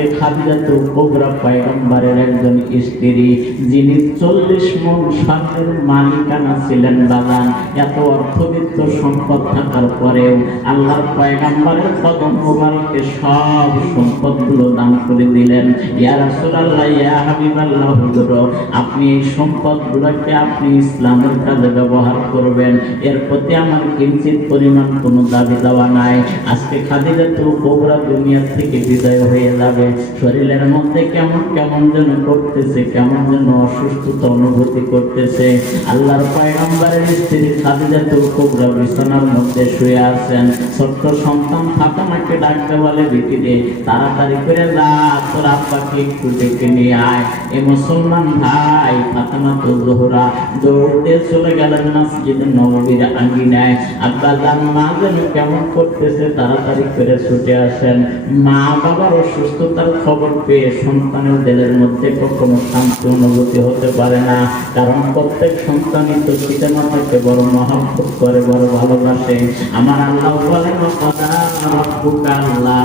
আজকে খাদিজাতুল কুবরা পয়গম্বরের একজন স্ত্রী, যিনি 40 মণ স্বর্ণের মালিকানা ছিলেন। বাগান এত অর্থবিত্ত সম্পদ থাকার পরেও আল্লাহর পয়গম্বরের কদম মোবারকে সব সম্পদগুলো দান করে দিলেন। ইয়া রাসূলুল্লাহ, ইয়া হাবিবাল্লাহ, হুজুর আপনি এই সম্পদগুলোকে আপনি ইসলামের কাজে ব্যবহার করবেন, এর প্রতি আমার কিঞ্চিত পরিমাণ কোনো দাবি দেওয়া নাই। আজকে খাদিজাতুল কুবরা দুনিয়া থেকে বিদায় হয়ে যাবে, শরীরের মধ্যে কেমন কেমন যেন করতেছে, কেমন যেন অসুস্থতা অনুভূতি করতেছে। আল্লাহর পয়গম্বরের স্ত্রী খাদিজাতুল কুবরা বিছানার মধ্যে শুয়ে আছেন। ছোট্ট সন্তান ফাতেমাকে ডাকতে বলে, বিটিরে তাড়াতাড়ি করে যা, তোর আব্বাকে একটু ডেকে নিয়ে আয়। এই মুসলমান ভাই ফাতেমাতুল জোহরা দৌড়তে চলে গেলেন মসজিদে নববীর আঙ্গিনায়। আব্বা জান মা যেন কেমন করতেছে, তাড়াতাড়ি করে ছুটে আসেন। মা বাবার অসুস্থতার খবর পেয়ে সন্তানের দিলের মধ্যে কখনো শান্তি অনুভূতি হতে পারে না, কারণ প্রত্যেক সন্তানই তো পিতা মাতাকে বড় মহব্বত করে, বড় ভালোবাসে। আমার আল্লাহ বলেন, ওয়াকাদা রাব্বুকা আল্লা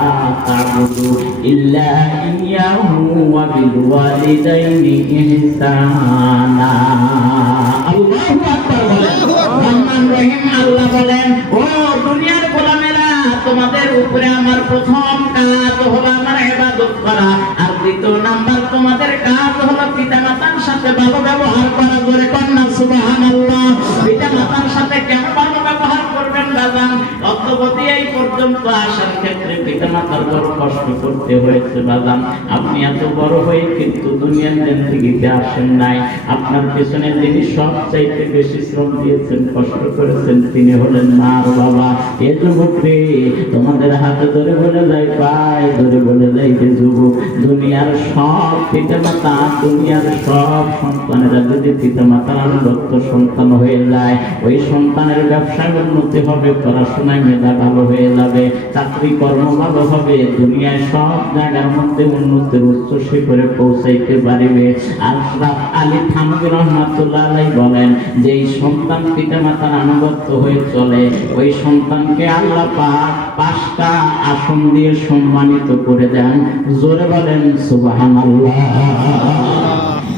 তা'বুদু ইল্লা ইয়্যাহু ওয়া বিল ওয়ালিদাইনি ইহসানা। আল্লাহু আকবার বলেন। রহমান রহিম আল্লাহ বলেন, ও দুনিয়ার গোলামেরা, তোমাদের উপরে আমার প্রথম কাজ হলো আমার ইবাদত করা, আর দ্বিতীয় নাম্বার তোমাদের কাজ হলো পিতামাতার সাথে ভালো ব্যবহার করা। জোরে কন্যা সুবহানাল্লাহ। পিতামাতার সাথে কেমন ভালো ব্যবহার করবেন বাবা? অদ্যবধি এই পর্যন্ত আসার ক্ষেত্রে পিতামাতার বড় কষ্ট করতে হয়েছে বাবা। আপনি এত বড় হয়ে কিন্তু দুনিয়ার জিন্দেগিতে আসেন নাই, আপনার পেছনে যিনি সবচাইতে বেশি শ্রম দিয়েছেন, কষ্ট করেছেন, তিনি হলেন মা আর বাবা। এ যুবক রে, তোমাদের হাতে ধরে বলে যায়, পায়ে ধরে বলে যায় যে যুবক, দুনিয়ার সব পিতামাতা, দুনিয়ার সব সন্তানেরা যদি পিতামাতার আনুগত্য সন্তান হয়ে যায়, ওই সন্তানের ব্যবসায় উন্নতি হবে, পড়াশোনায় মেধা ভালো হয়ে যাবে, চাকরি কর্ম ভালো হবে, দুনিয়ায় সব জায়গার মধ্যে উন্নতির উচ্চ শিখরে পৌঁছাইতে পারবে। আশরাফ আলী থানভী রহমাতুল্লাহ আলাইহি বলেন, যে এই সন্তান পিতামাতার আনুগত্য হয়ে চলে, ওই সন্তানকে আল্লাহ পাক 5টা আসন দিয়ে সম্মানিত করে দেন। জোরে বলেন সুবহানাল্লাহ।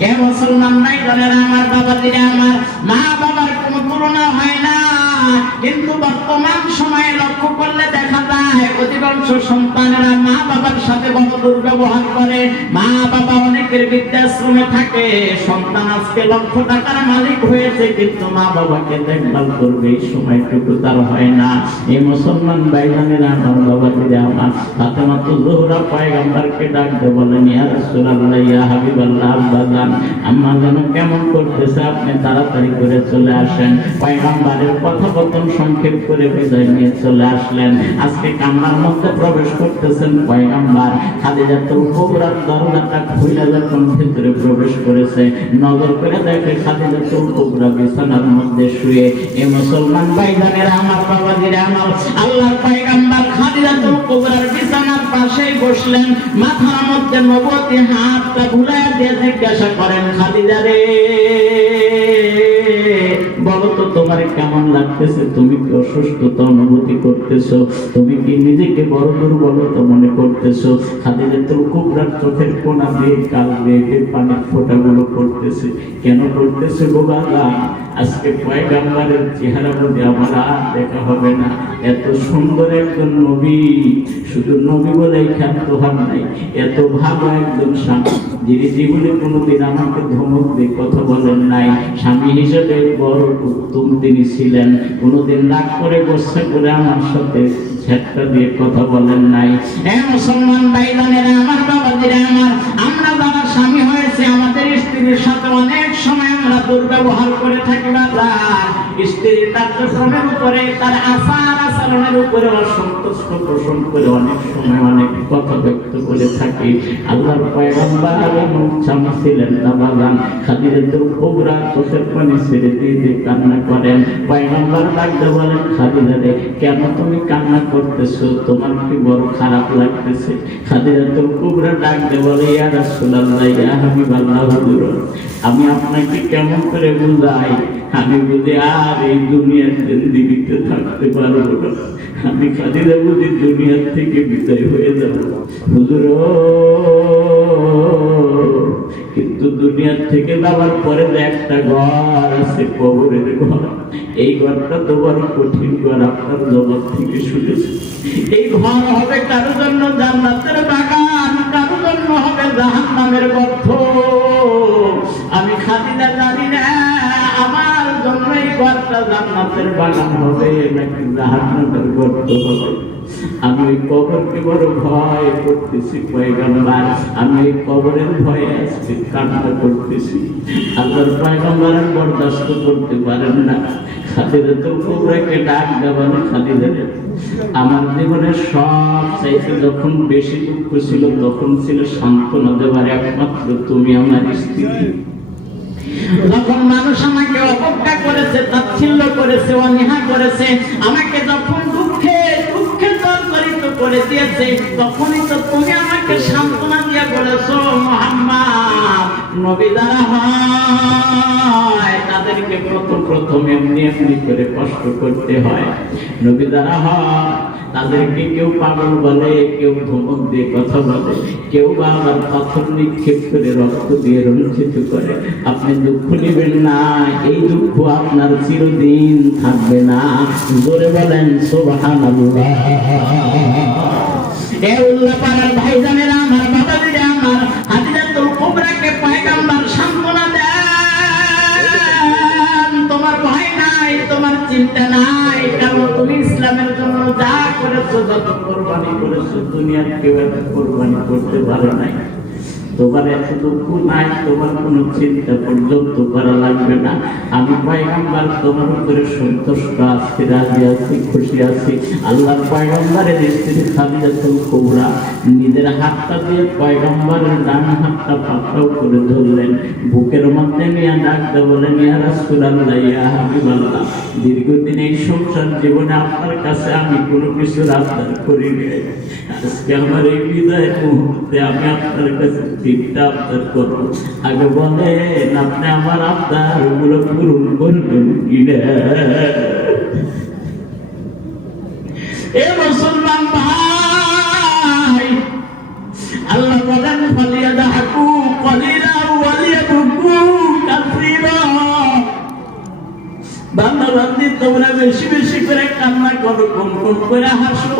এ মুসলমান নাই বলেন, আমার বাবাজিরা, আমার মা বাবার কোনো তুলনা হয় না, কিন্তু বর্তমান সময়ে লক্ষ্য করলে দেখা যায় অধিকাংশ সন্তানেরা মা বাবার সাথে বড় দুর্ব্যবহার করে। মা বাবা অনেকের বৃদ্ধাশ্রমে থাকে, সন্তান আজকে লক্ষ টাকার মালিক হয়েছে, কিন্তু মা বাবাকে দেখভাল করবে এই সময়টুকু তার হয় না। এই মুসলমান ভাইজানেরা, আমার বাবাজিরা, আমার ফাতেমাতুল জোহরা পয়গম্বরকে ডাকতে বলেন, ইয়া রাসূলুল্লাহ, ইয়া হাবিবাল্লাহ, আব্বাজান আম্মা যেন কেমন করতেছে, আপনি তাড়াতাড়ি করে চলে আসেন। পয়গম্বরের কথোপকথন সংক্ষেপ করে বিদায় নিয়ে চলে আসলেন। আজকে কামরার মধ্যে প্রবেশ করতেছেন পয়গম্বর। খাদিজাতুল কুবরার দরজাটা খুলে যখন ভিতরে প্রবেশ করেছে, নজর করে দেখে খাদিজাতুল কুবরা বিছানার মধ্যে শুয়ে। এই মুসলমান ভাইজানেরা, আমার বাবাজিরা, আমার আল্লাহর পয়গম্বর খাদিজাতুল কুবরার বিছানার পাশেই বসলেন, মাথার মধ্যে নবুয়তি হাতটা বুলায় দিয়ে জিজ্ঞাসা করেন, খাদিজা রে, বলো তো তোমার কেমন লাগতেছে? তুমি কি অসুস্থতা অনুভূতি করতেছো? তুমি কি নিজেকে বড় দুর্বলতা মনে করতেছো? খাদিজাতুল কুবরার চোখের কোনা বেয়ে কাল বেয়ে পানির ফোঁটাগুলো পড়তেছে। কেন পড়তেছে গো বাবা? আজকে পয়গম্বরের চেহারা মধ্যে আমার আর দেখা হবে না। এত সুন্দর একজন নবী, শুধু নবী বলেই খ্যাত হন নাই, এত ভালো একজন স্বামী, যিনি জীবনে কোনোদিন আমাকে ধমক দিয়ে কথা বলেন নাই, স্বামী হিসেবে বড় উত্তম তিনি ছিলেন, কোনোদিন রাগ করে গোসা করে আমার সাথে ঝেটকা দিয়ে কথা বলেন নাই। মুসলমান ভাইজানেরা, আমার বাবাজিরা, আমরা যারা স্বামী হয়েছে, আমাদের স্ত্রীর সাথে অনেক সময় আমরা দুর্ব্যবহার করে থাকি। স্ত্রীর কার্যক্রমের উপরে, তার আচার আচরণের উপরে অসন্তুষ্ট পোষণ করে অনেক সময় অনেক কথা ব্যক্ত করে থাকি। আল্লাহর পয়গম্বর স্বামী ছিলেন না বাগান। খাদিজাতুল কুবরা চোখের পানি ছেড়ে দিয়ে কান্না করেন। পয়গম্বর ডাকতে বলেন, খাদিজা রে, কেন তুমি কান্না করতেছো? তোমার কি বড় খারাপ লাগতেছে? খাদিজাতুল কুবরা ডাকতে বলে, ইয়া রাসূলুল্লাহ, ইয়া হাবিবাল্লাহ, হুজুর আমি আপনাকে কেমন করে বুঝাই, আমি বুঝি আর এই দুনিয়ার জিন্দেগিতে থাকতে পারবো না, আমি খাদিজা বুঝি দুনিয়ার থেকে বিদায় হয়ে যাব হুজুর। কিন্তু দুনিয়ার থেকে যাওয়ার পরে যে একটা ঘর আছে, কবরের ঘর, এই ঘরটা তো বড় কঠিন ঘর, আপনার জগৎ থেকে শুনেছি। এই ঘর হবে কারো জন্য জান্নাতের বাগান, কারো জন্য হবে জাহান্নামের গর্ত। আমি খাদিজা জানি না আমার জন্য এই ঘরটা জান্নাতের বাগান হবে নাকি জাহান্নামের গর্ত হবে। আমি ওই কবরকে বড় ভয় করতেছি পয়গম্বর, আমি ওই কবরের ভয়ে আজকে কান্না করতেছি। আল্লাহর পয়গম্বর বরদাস্ত করতে পারেন না। খাদিজাতুল কুবরাকে ডাক দেওয়ান, খাদিজা আমার জীবনের সব চাইতে যখন বেশি দুঃখ ছিল তখন ছিল সান্ত্বনা দেওয়ার একমাত্র তুমি আমার স্ত্রী। যখন মানুষ আমাকে অবজ্ঞা করেছে, তাচ্ছিল্য করেছে, অনীহা করেছে, আমাকে যখন দুঃখে দুঃখে জর্জরিত করে দিয়েছে, তখনই তো তুমি আমাকে সান্ত্বনা দিয়ে বলেছো, মুহাম্মদ নবী যারা হয় তাদেরকে প্রথম এমনি এমনি করে কষ্ট করতে হয়। নবী যারা হয় তাদেরকে কেউ পাগল বলে, কেউ ধমক দিয়ে কথা বলে, কেউ বা আবার পাথর নিক্ষেপ করে রক্ত দিয়ে রঞ্জিত করে। আপনি দুঃখ নেবেন না, এই দুঃখ আপনার চিরদিন থাকবে না। জোরে বলেন সুবহানাল্লাহ। এ উল্লাপাড়ার ভাইজানেরা, আমার বাবাজিরা, আমার খাদিজাতুল কুবরাকে পয়গম্বর সান্ত্বনা দেন, তোমার ভয় নাই, তোমার চিন্তা নাই, কারণ তুমি ইসলামের জন্য যা করেছো, যত কোরবানি করেছো, দুনিয়ার কেউ এত কোরবানি করতে পারে নাই। তোমার এত দুঃখ নাই, তোমার কোনো চিন্তা পর্যন্ত করা লাগবে না। আমি পয়গম্বর তোমার উপরে সন্তুষ্ট আছি, রাজি আছি, খুশি আছি। আল্লাহর পয়গম্বরের স্ত্রী খাদিজাতুল কুবরা নিজের হাতটা দিয়ে পয়গম্বরের ডান হাতটা পাকড়াও করে ধরলেন, বুকের মধ্যে নিয়ে ডাকতে বলেন, ইয়া রাসূলুল্লাহ, ইয়া হাবিবাল্লাহ, দীর্ঘদিন এই সংসার জীবনে আপনার কাছে আমি কোনো কিছু আবদার করিনি। আজকে আমার এই বিদায়ের মুহূর্তে আমি আপনার কাছে তিনটা আবদার করবো। আগে বলেন আপনি আমার আবদার গুলো পূরণ করবেন কিনা? এ মুসলমান ভাই, আল্লাহ বলেন, ফালিয়াদহাকু ক্বালিলা ওয়া লিয়াবকু কাসীরা। বান্দা বান্দি তোমরা বেশি বেশি করে কান্না করো, কম কম করে হাসো।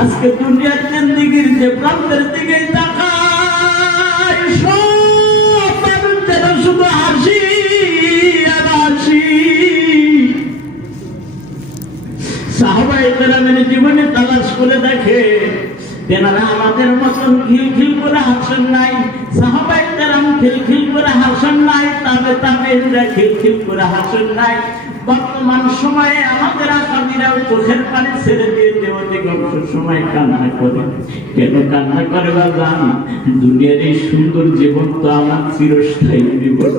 আজকে দুনিয়ার জিন্দেগির যে প্রান্তের দিকে তাকাই, সব মানুষ যেন শুধু হাসি আর হাসি। সাহাবায়ে কেরামের জীবনে তালাশ করে দেখে, তেনারা আমাদের মতন খিলখিল করে হাসেন নাই। সাহাবায়ে কেরাম খিলখিল করে হাসেন নাই, তাবেঈনরা খিলখিল করে হাসেন নাই। বর্তমান সময়ে আমাদের আসামিরাও চোখের পানি ছেড়ে দিয়ে অধিকাংশ সময় কান্না করে। কেন কান্না করে বাজান? দুনিয়ার এই সুন্দর জীবন তো আমার চিরস্থায়ী জীবন।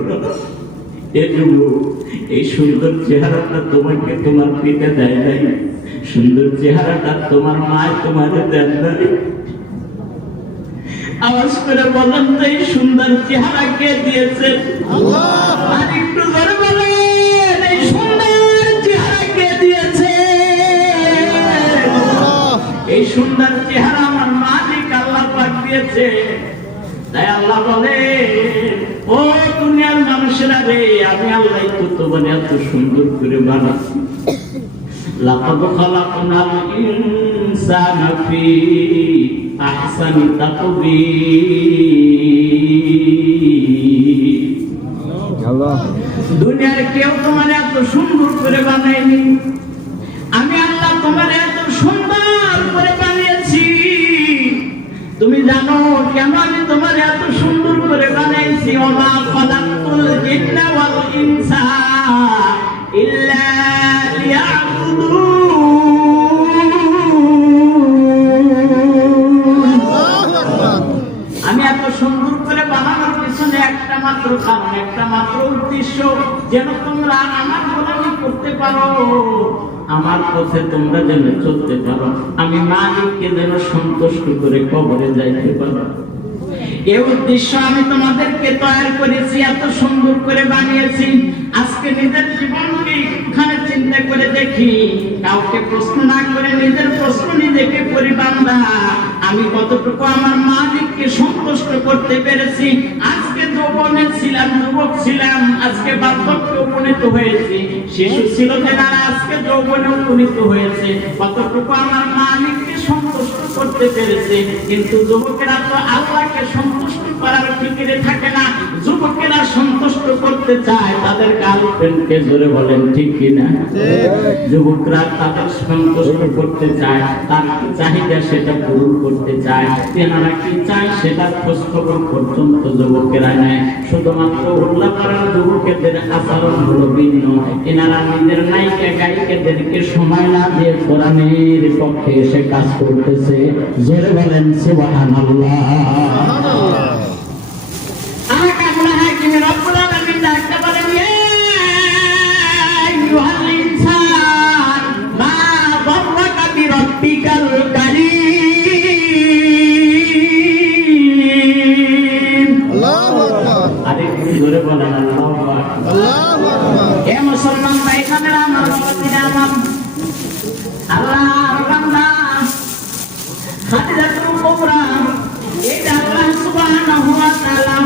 এই সুন্দর চেহারাটা তোমাকে তোমার পিতা দেয় নাই, সুন্দর চেহারাটা তোমার মা তোমার দেন নাই। আওয়াজ করে বলেন তো, এই সুন্দর চেহারা কে দিয়েছে? আল্লাহ। আর একটু জোরে বলেন, এই সুন্দর চেহারা কে দিয়েছে? আল্লাহ। এই সুন্দর চেহারা আমার মালিক আল্লাহ পাক দিয়েছে। তাই আল্লাহ বলে, ও দুনিয়ার মানুষেরা রে, আমি আল্লাহ তো তোমাকে এত সুন্দর করে বানাচ্ছি। লাকাদ খালাকনাল ইনসানা ফি আহসানি তাকবীর। দুনিয়ার কেউ তোমার এত সুন্দর করে বানায়নি, আমি আল্লাহ তোমার এত সুন্দর করে বানিয়েছি। তুমি জানো কেন আমি তোমার এত সুন্দর করে বানাইছি? ওমা খালাকতুল জিন্না ওয়াল ইনসা ইল্লা লিয়াবুদুন। আমি এত সুন্দর করে বানানোর পিছনে একটা মাত্র কারণ, একটা মাত্র উদ্দেশ্য, যেন তোমরা আমার গোলামি করতে পারো, আমার পথে তোমরা যেন চলতে পারো, আমি মালিককে যেন সন্তুষ্ট করে কবরে যাইতে পারো। এই উদ্দেশ্য আমি তোমাদেরকে তৈরি করেছি, এত সুন্দর করে বানিয়েছি। আজকে নিজের জীবনকে একটুখানি চিন্তা করে দেখি, কাউকে প্রশ্ন না করে নিজের প্রশ্ন নিজেকে করি, বান্দা আমি কতটুকু আমার মালিককে সন্তুষ্ট করতে পেরেছি। আজকে যৌবনে ছিলাম, যুবক ছিলাম, আজকে বার্ধক্যে উপনীত হয়েছি, শিশু ছিল তেনারা আজকে যৌবনে উপনীত হয়েছে, কতটুকু আমার মালিককে সন্তুষ্ট করতে পেরেছে। কিন্তু যুবকেরা তো আল্লাহকে সন্তুষ্ট করার ফিকিরে থাকে না, যুবকেরা সন্তুষ্ট করতে চায় তাদের গার্লফ্রেন্ডকে। জোরে বলেন ঠিক কিনা? যুবকরা তাদের সন্তুষ্ট করতে চায়, তার কি চাহিদা সেটা পূরণ করতে চায়, তেনারা কি চায় সেটা খোঁজ খবর পর্যন্ত যুবকেরা নেয়। শুধুমাত্র উল্লাহ করার যুবকেদের আচরণ হলো ভিন্ন, এনারা নিজের নায়িকা গায়িকাদেরকে সময় না দিয়ে কোরআনের পক্ষে এসে কাজ করতেছে। জোরে বলেন সুবহানাল্লাহ। মুসলমান ভাই খানের আমার আল্লাহর বান্দা খাদিজাতুল কুবরা, এটা আল্লাহ সুবহানাহু ওয়া তাআলা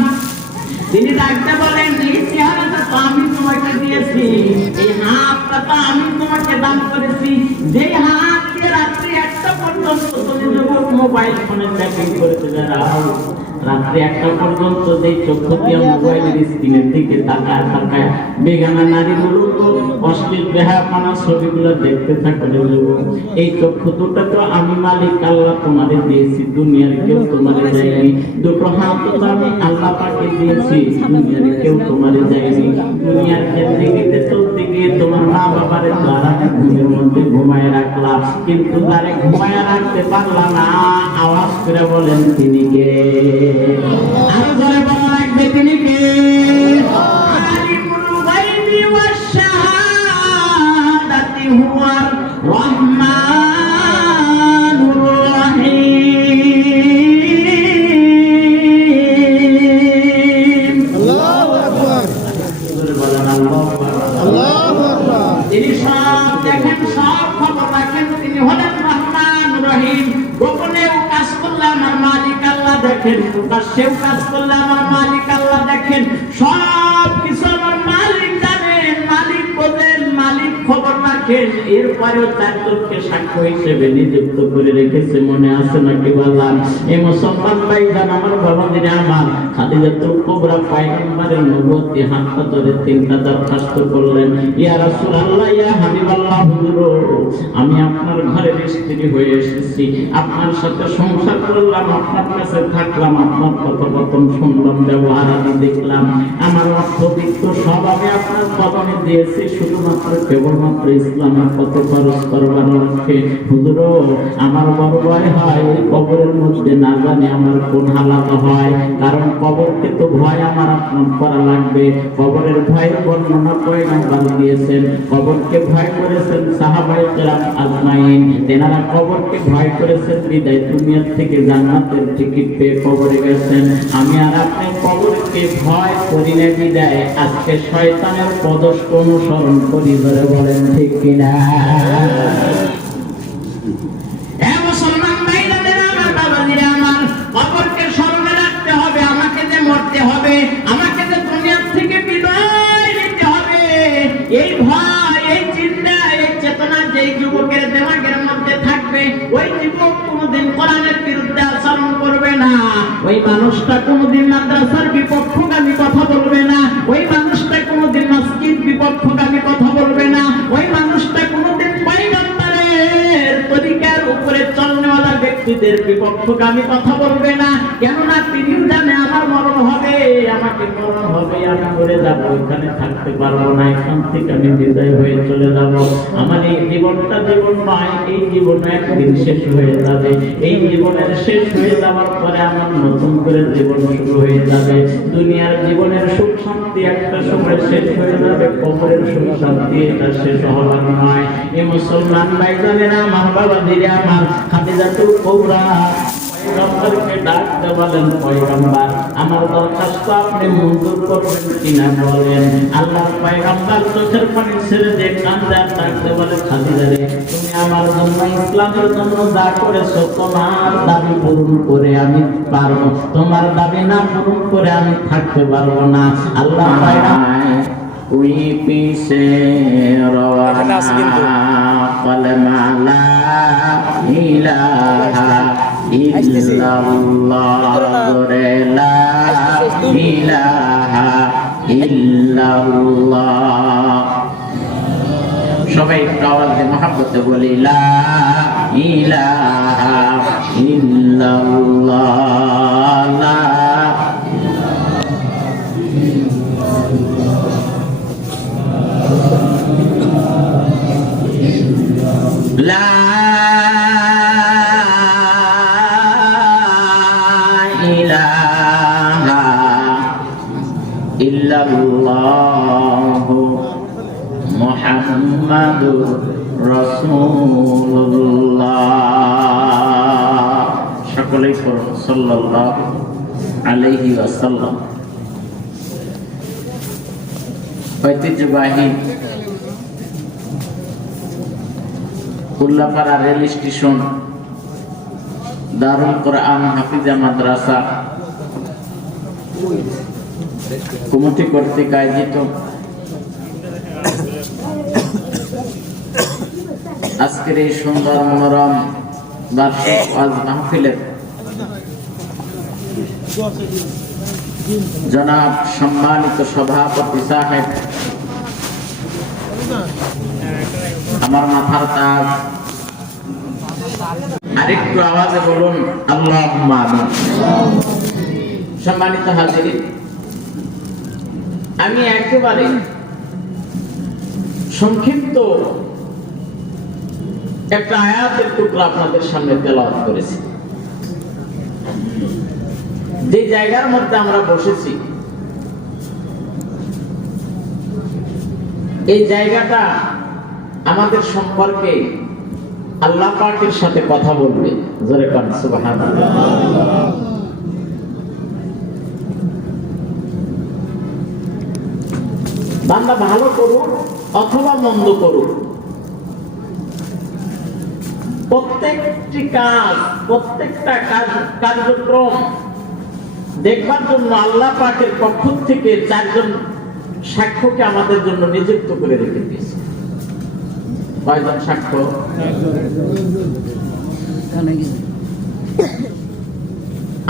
তিনি ডাকতে বলেন, এই চেহারাটা তো আমি তোমাকে দিয়েছি, এই হাতটা তো আমি তোমাকে দান করেছি, যে হাত দিয়ে রাত্রি 1টা পর্যন্ত তুমি যুবক মোবাইল ফোনে চ্যাটিং করতে যাও, রাত্রি 1টা পর্যন্ত যে চক্ষু দিয়ে মোবাইলের স্ক্রিনের দিকে তাকায় তাকায় বেগানা নারীগুলো অশ্লীল বেহায়াপনা ছবিগুলো দেখতে থাকো, এই চক্ষু দুটো তো আমি মালিক আল্লাহ তোমাদের দিয়েছি, দুনিয়ার কেউ তোমাদের দেয়নি। দুটো হাত তো আমি আল্লাহ পাকে দিয়েছি, দুনিয়ার কেউ তোমাদের দেয়নি। দুনিয়ার জিন্দেগিতে চলতে গিয়ে তোমার মা বাবারে দ্বারা ঘুমের মধ্যে ঘুমায় রাখলা, কিন্তু তারে ঘুমায় রাখতে পারলা না। আওয়াজ করে বলেন তিনি কে? আরো জোরে বলা লাগবে তিনি কে? আলিমুল গায়বি ওয়াশ শাহাদাতি হুয়ার রহমানুর রহিম। আল্লাহু আকবার। জোরে বলেন আল্লাহু আকবার। আল্লাহু আকবার। তিনি সব দেখেন, সব খবর রাখেন, তিনি হলেন রহমানুর রহিম। গোপনেও কাজ করলে আমার মালিক আল্লাহ দেখেন, প্রকাশ্যেও কাজ করলে আমার মালিক আল্লাহ দেখেন, সব কিছু আমার মালিক জানেন, মালিক বোঝেন, মালিক খবর রাখেন। এরপরেও তার চোখকে সাক্ষ্য হিসেবে নিযুক্ত করে রেখেছে, মনে আছে নাকি বললাম? এই মুসলমান ভাইজান আমার বাবাজিরা আমার, খাদিজাতুল কুবরা পয়গম্বরের নবুয়তি হাতটা ধরে 3টা দরখাস্ত করলেন, ইয়া রাসূলুল্লাহ, ইয়া হাবিবাল্লাহ, হুজুর আমি আপনার ঘরের স্ত্রী হয়ে এসেছি, আপনার সাথে সংসার করলাম, আপনার কাছে থাকলাম, আপনার কথোপকথন শুনলাম, ব্যবহার আমি দেখলাম, আমার অর্থবিত্ত সব আমি আপনার কদমে দিয়েছি, শুধুমাত্র কেবলমাত্র ইসলামের পথ খরচ করবার লক্ষ্যে। হুজুর আমার বড় ভয় হয় এই কবরের মধ্যে না জানি আমার কোন হালাত হয়, কারণ কবরকে তো ভয় আমার আপনার করা লাগবে। কবরের ভয় বর্ণনা পয়গম্বর দিয়েছেন, কবরকে ভয় করেছেন সাহাবায়ে কেরাম আজমাইন, তেনারা কবরকে ভয় করেছেন বিদায় দুনিয়া থেকে জান্নাতের টিকিট পেয়ে কবরে গেছেন। আমি আর আপনি কবরকে ভয় করি না বিদায় আজকে শয়তানের পদস্খ অনুসরণ করি। ধরে বলেন ঠিক কিনা? মুসলমান ভাইরা আমার বাবাজিরা আমার, কবরকে স্মরণে রাখতে হবে, আমাকে যে মরতে হবে, আমাকে যে দুনিয়া থেকে বিদায় নিতে হবে, এই ভয়, এই চিন্তা, এই চেতনা যেই যুবকের দিমাগের মধ্যে থাকবে, ওই যুবক কোনদিন কোরআনের বিরুদ্ধে আচরণ করবে না, ওই মানুষটা কোনদিন মাদ্রাসার বিপক্ষগামী কথা বলবে না, ওই মানুষটা কোনদিন মসজিদ বিপক্ষগামী কথা বলবে না, ওই মানুষটা কোনদিন পয়গম্বরের তরিকার উপরে চলনেওয়ালা ব্যক্তিদের বিপক্ষগামী কথা বলবে না। কেননা তিনিও জানে আমার মরণ হবে, আমাকে মরণ হবে, আমি মরে যাব, এখানে থাকতে পারবো না, এখান থেকে আমি বিদায় হয়ে চলে যাব। আমার এই জীবনটা জীবন নয়, এই জীবন একদিন শেষ হয়ে যাবে, এই জীবনের শেষ হয়ে যাওয়ার পরে আমার নতুন করে জীবন শুরু হয়ে যাবে। দুনিয়ার জীবনের সুখ শান্তি একটা সময় শেষ হয়ে যাবে, কবরের সুখ শান্তি এটা শেষ হওয়ার নয়। এই মুসলমান ভাইজানেরা আমার, বাবাজিরা আমার, খাদিজাতুল কুবরা পয়গম্বরকে ডাকতে বলেন, পয়গম্বর আমার দরখাস্ত আপনি মঞ্জুর করবেন কিনা বলেন। আল্লাহর পয়গম্বর চোখের পানি ছেড়ে দিয়ে কাঁদতে আর ডাকতে বলে, খাদিজা রে, তুমি আমার জন্য ইসলামের জন্য যা করেছো তোমার দাবি পূরণ করে আমি পারবো, তোমার দাবি না পূরণ করে আমি থাকতে পারবো না। আল্লাহ ওই পিছে রওনা কলমা লা ইলাহা ইল্লাল্লাহ রে লা ইলাহা ইল্লাল্লাহ। সবাই একটু আওয়াজ দিয়ে মহব্বতে বলি, লা ইলাহা ইল্লাল্লাহ, লা লা ইলাহা ইল্লাল্লাহু মুহাম্মাদুর রাসূলুল্লাহ। সকলেই পড়ুন সাল্লাল্লাহু আলাইহি ওয়াসাল্লাম। ঐতিহ্যবাহী উল্লাপাড়া রেল স্টেশন দারুল কোরআন হাফিজা মাদ্রাসা কমিটি কর্তৃক আয়োজিত আজকের এই সুন্দর মনোরম বার্ষিক ওয়াজ মাহফিলের জনাব সম্মানিত সভাপতি সাহেব, আমার মাথার তাজ, আরেকটু আওয়াজে বলুন আল্লাহুম্মা আমিন। সম্মানিত হাজিরিন, আমি একেবারে সংক্ষিপ্ত একটা আয়াতের টুকরা আপনাদের সামনে তেলাওয়াত করেছি। যে জায়গার মধ্যে আমরা বসেছি, এই জায়গাটা আমাদের সম্পর্কে আল্লাহ পাকের সাথে কথা বলবে। জোরে কান সুবহানাল্লাহ। বান্দা ভালো করুক অথবা মন্দ করুক, প্রত্যেকটি কাজ, প্রত্যেকটা কার্যক্রম দেখবার জন্য আল্লাহ পাকের পক্ষ থেকে 4 জন সাক্ষ্যকে আমাদের জন্য নিযুক্ত করে রেখে দিয়েছে। কয়জন সাক্ষ্য?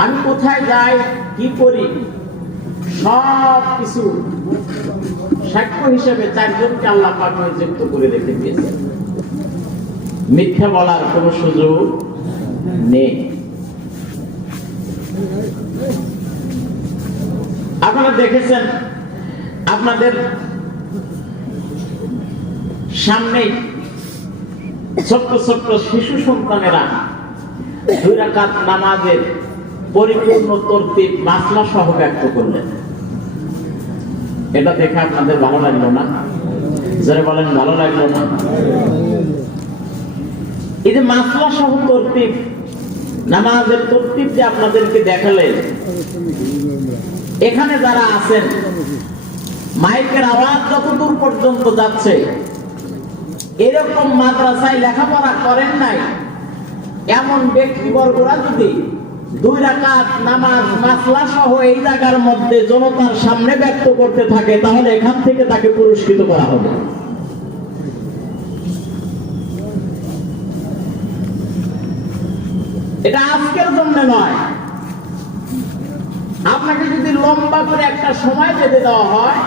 আমি কোথায় যাই, কি করি, সব কিছু সাক্ষ্য হিসেবে 4 জনকে আল্লাহ পাক নিযুক্ত করে রেখে দিয়েছে। মিথ্যা বলার কোনো সুযোগ নেই। আপনারা দেখেছেন, আপনাদের সামনে ছোট্ট ছোট্ট শিশু সন্তানেরা 2 রাকাত নামাজের পরিপূর্ণ তরতিব মাসলা সহ ব্যক্ত করলেন। এটা দেখে আপনাদের ভালো লাগলো না? যারা বলেন ভালো লাগলো না? এই যে মাসলা সহ তরতিব, নামাজের তরতিব যে আপনাদেরকে দেখালেন, এখানে যারা আছেন মাইকের আওয়াজ যতদূর পর্যন্ত যাচ্ছে, এরকম মাদ্রাসায় লেখাপড়া করেন নাই এমন ব্যক্তিবর্গরা যদি 2 রাকাত নামাজ মাসলা সহ এই জায়গার মধ্যে জনতার সামনে ব্যক্ত করতে থাকে, তাহলে এখান থেকে তাকে পুরস্কৃত করা হবে। এটা আজকের জন্য নয়, আপনাকে যদি লম্বা করে একটা সময় বেঁধে দেওয়া হয়,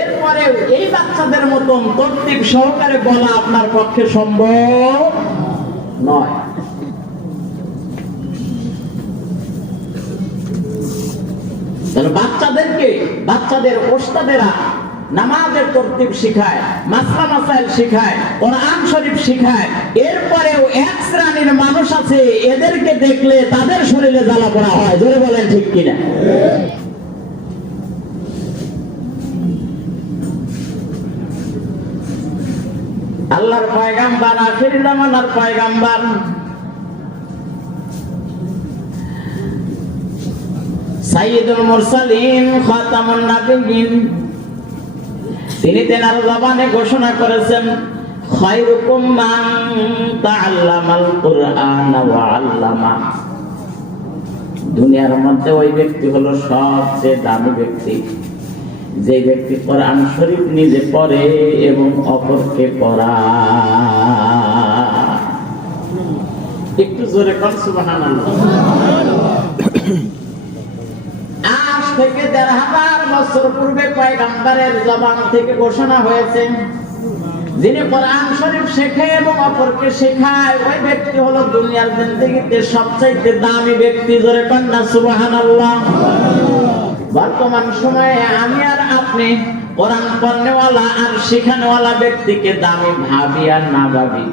এরপরে এই বাচ্চাদের মতন তরতিব সহকারে বলা আপনার পক্ষে সম্ভব নয়। বাচ্চাদেরকে, বাচ্চাদের ওস্তাদেরা নামাজের তরতিব শিখায়, মাসলা মাসাইল শিখায়, কোরআন শরীফ শিখায়, এরপরেও 1 শ্রেণীর মানুষ আছে এদেরকে দেখলে তাদের শরীরে জ্বালা পোড়া হয়। জোরে বলেন ঠিক কিনা? আল্লাহর পয়গাম্বর, আখির জামানার পয়গাম্বর সাইয়্যিদুল মুরসালিন খাতামুন নাবিয়্যিন, তিনি তেনার জবানে ঘোষণা করেছেন, খায়রুকুম মান তাআল্লামাল কুরআন ওয়া আল্লামা। দুনিয়ার মধ্যে ওই ব্যক্তি হলো সবচেয়ে দামি ব্যক্তি, যে ব্যক্তি কোরআন শরীফ নিজে পড়ে এবং অপরকে পড়ায়। একটু জোরে কোন সুবহানাল্লাহ। আজ থেকে ১৫০০ বছর পূর্বে পয়গম্বরের জবান থেকে ঘোষণা হয়েছে, যিনি কোরআন শরীফ শেখে এবং অপরকে শেখায়, ওই ব্যক্তি হলো দুনিয়ার জিন্দেগিতে সবচাইতে দামি ব্যক্তি। জোরে কোন না সুবহানাল্লাহ। বর্তমান সময়ে আমি আর আপনি কোরআন পড়নেওয়ালা আর শেখানোওয়ালা ব্যক্তিকে দামি ভাবি আর না ভাবি,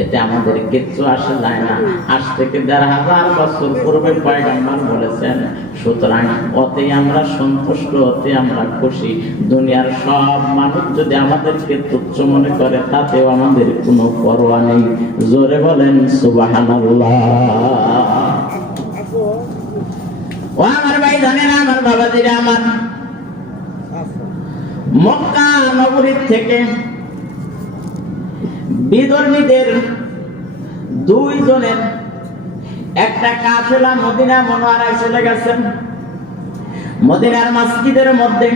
এতে আমাদের কিচ্ছু আসে যায় না। আজ থেকে ১৫০০ বছর পূর্বে পয়গম্বর বলেছেন, সুতরাং ওতে আমরা সন্তুষ্ট, ওতে আমরা খুশি। দুনিয়ার সব মানুষ যদি আমাদেরকে তুচ্ছ মনে করে, তাতেও আমাদের কোনো পরোয়া নেই। জোরে বলেন সুবহানাল্লাহ। ও আমার ভাই জানেন, আমার বাবাজিরা, আমার মক্কা নগরীর থেকে বিধর্মীদের 2 জনের একটা কাফেলা মদিনা মুনাওয়ারায় চলে গেছেন। মদিনার মসজিদের মধ্যে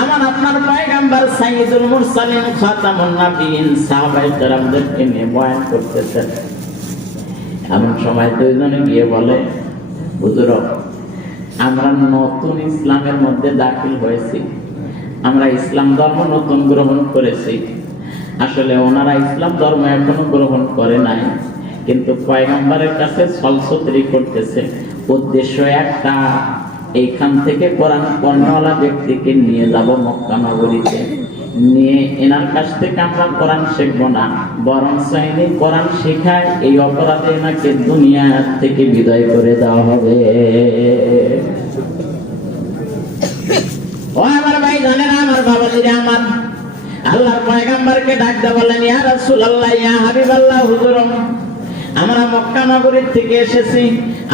আমার আপনার পয়গম্বর সাইয়্যিদুল মুরসালিন খাতামুন নাবিয়্যিন সাহাবায়ে কেরামদেরকে নিয়ে বয়ান করতেছেন। এমন সময় 2 জনে গিয়ে বলে, হুজুর, আমরা নতুন ইসলামের মধ্যে দাখিল হয়েছি, আমরা ইসলাম ধর্ম নতুন গ্রহণ করেছি। আসলে ওনারা ইসলাম ধর্ম এখনো গ্রহণ করে নাই, কিন্তু পয়গম্বরের কাছে ছলছতরি করতেছে। উদ্দেশ্য একটা, এইখান থেকে কোরআন পড়নেওয়ালা ব্যক্তিকে নিয়ে যাব মক্কা নগরীতে, নিয়ে এনার কাছ থেকে আমরা কোরআন শিখবো না, বরং ইনি কোরআন শেখায়, এই অপরাধে এনাকে দুনিয়া থেকে বিদায় করে দেওয়া হবে। ও আমার ভাই জানেন, আমার বাবাজিরা, আমার আল্লাহর পয়গম্বরকে ডাকতে বললেন, ইয়া রাসূলুল্লাহ, ইয়া হাবিবাল্লাহ, হুজুর, আমরা মক্কা নগরীর থেকে এসেছি,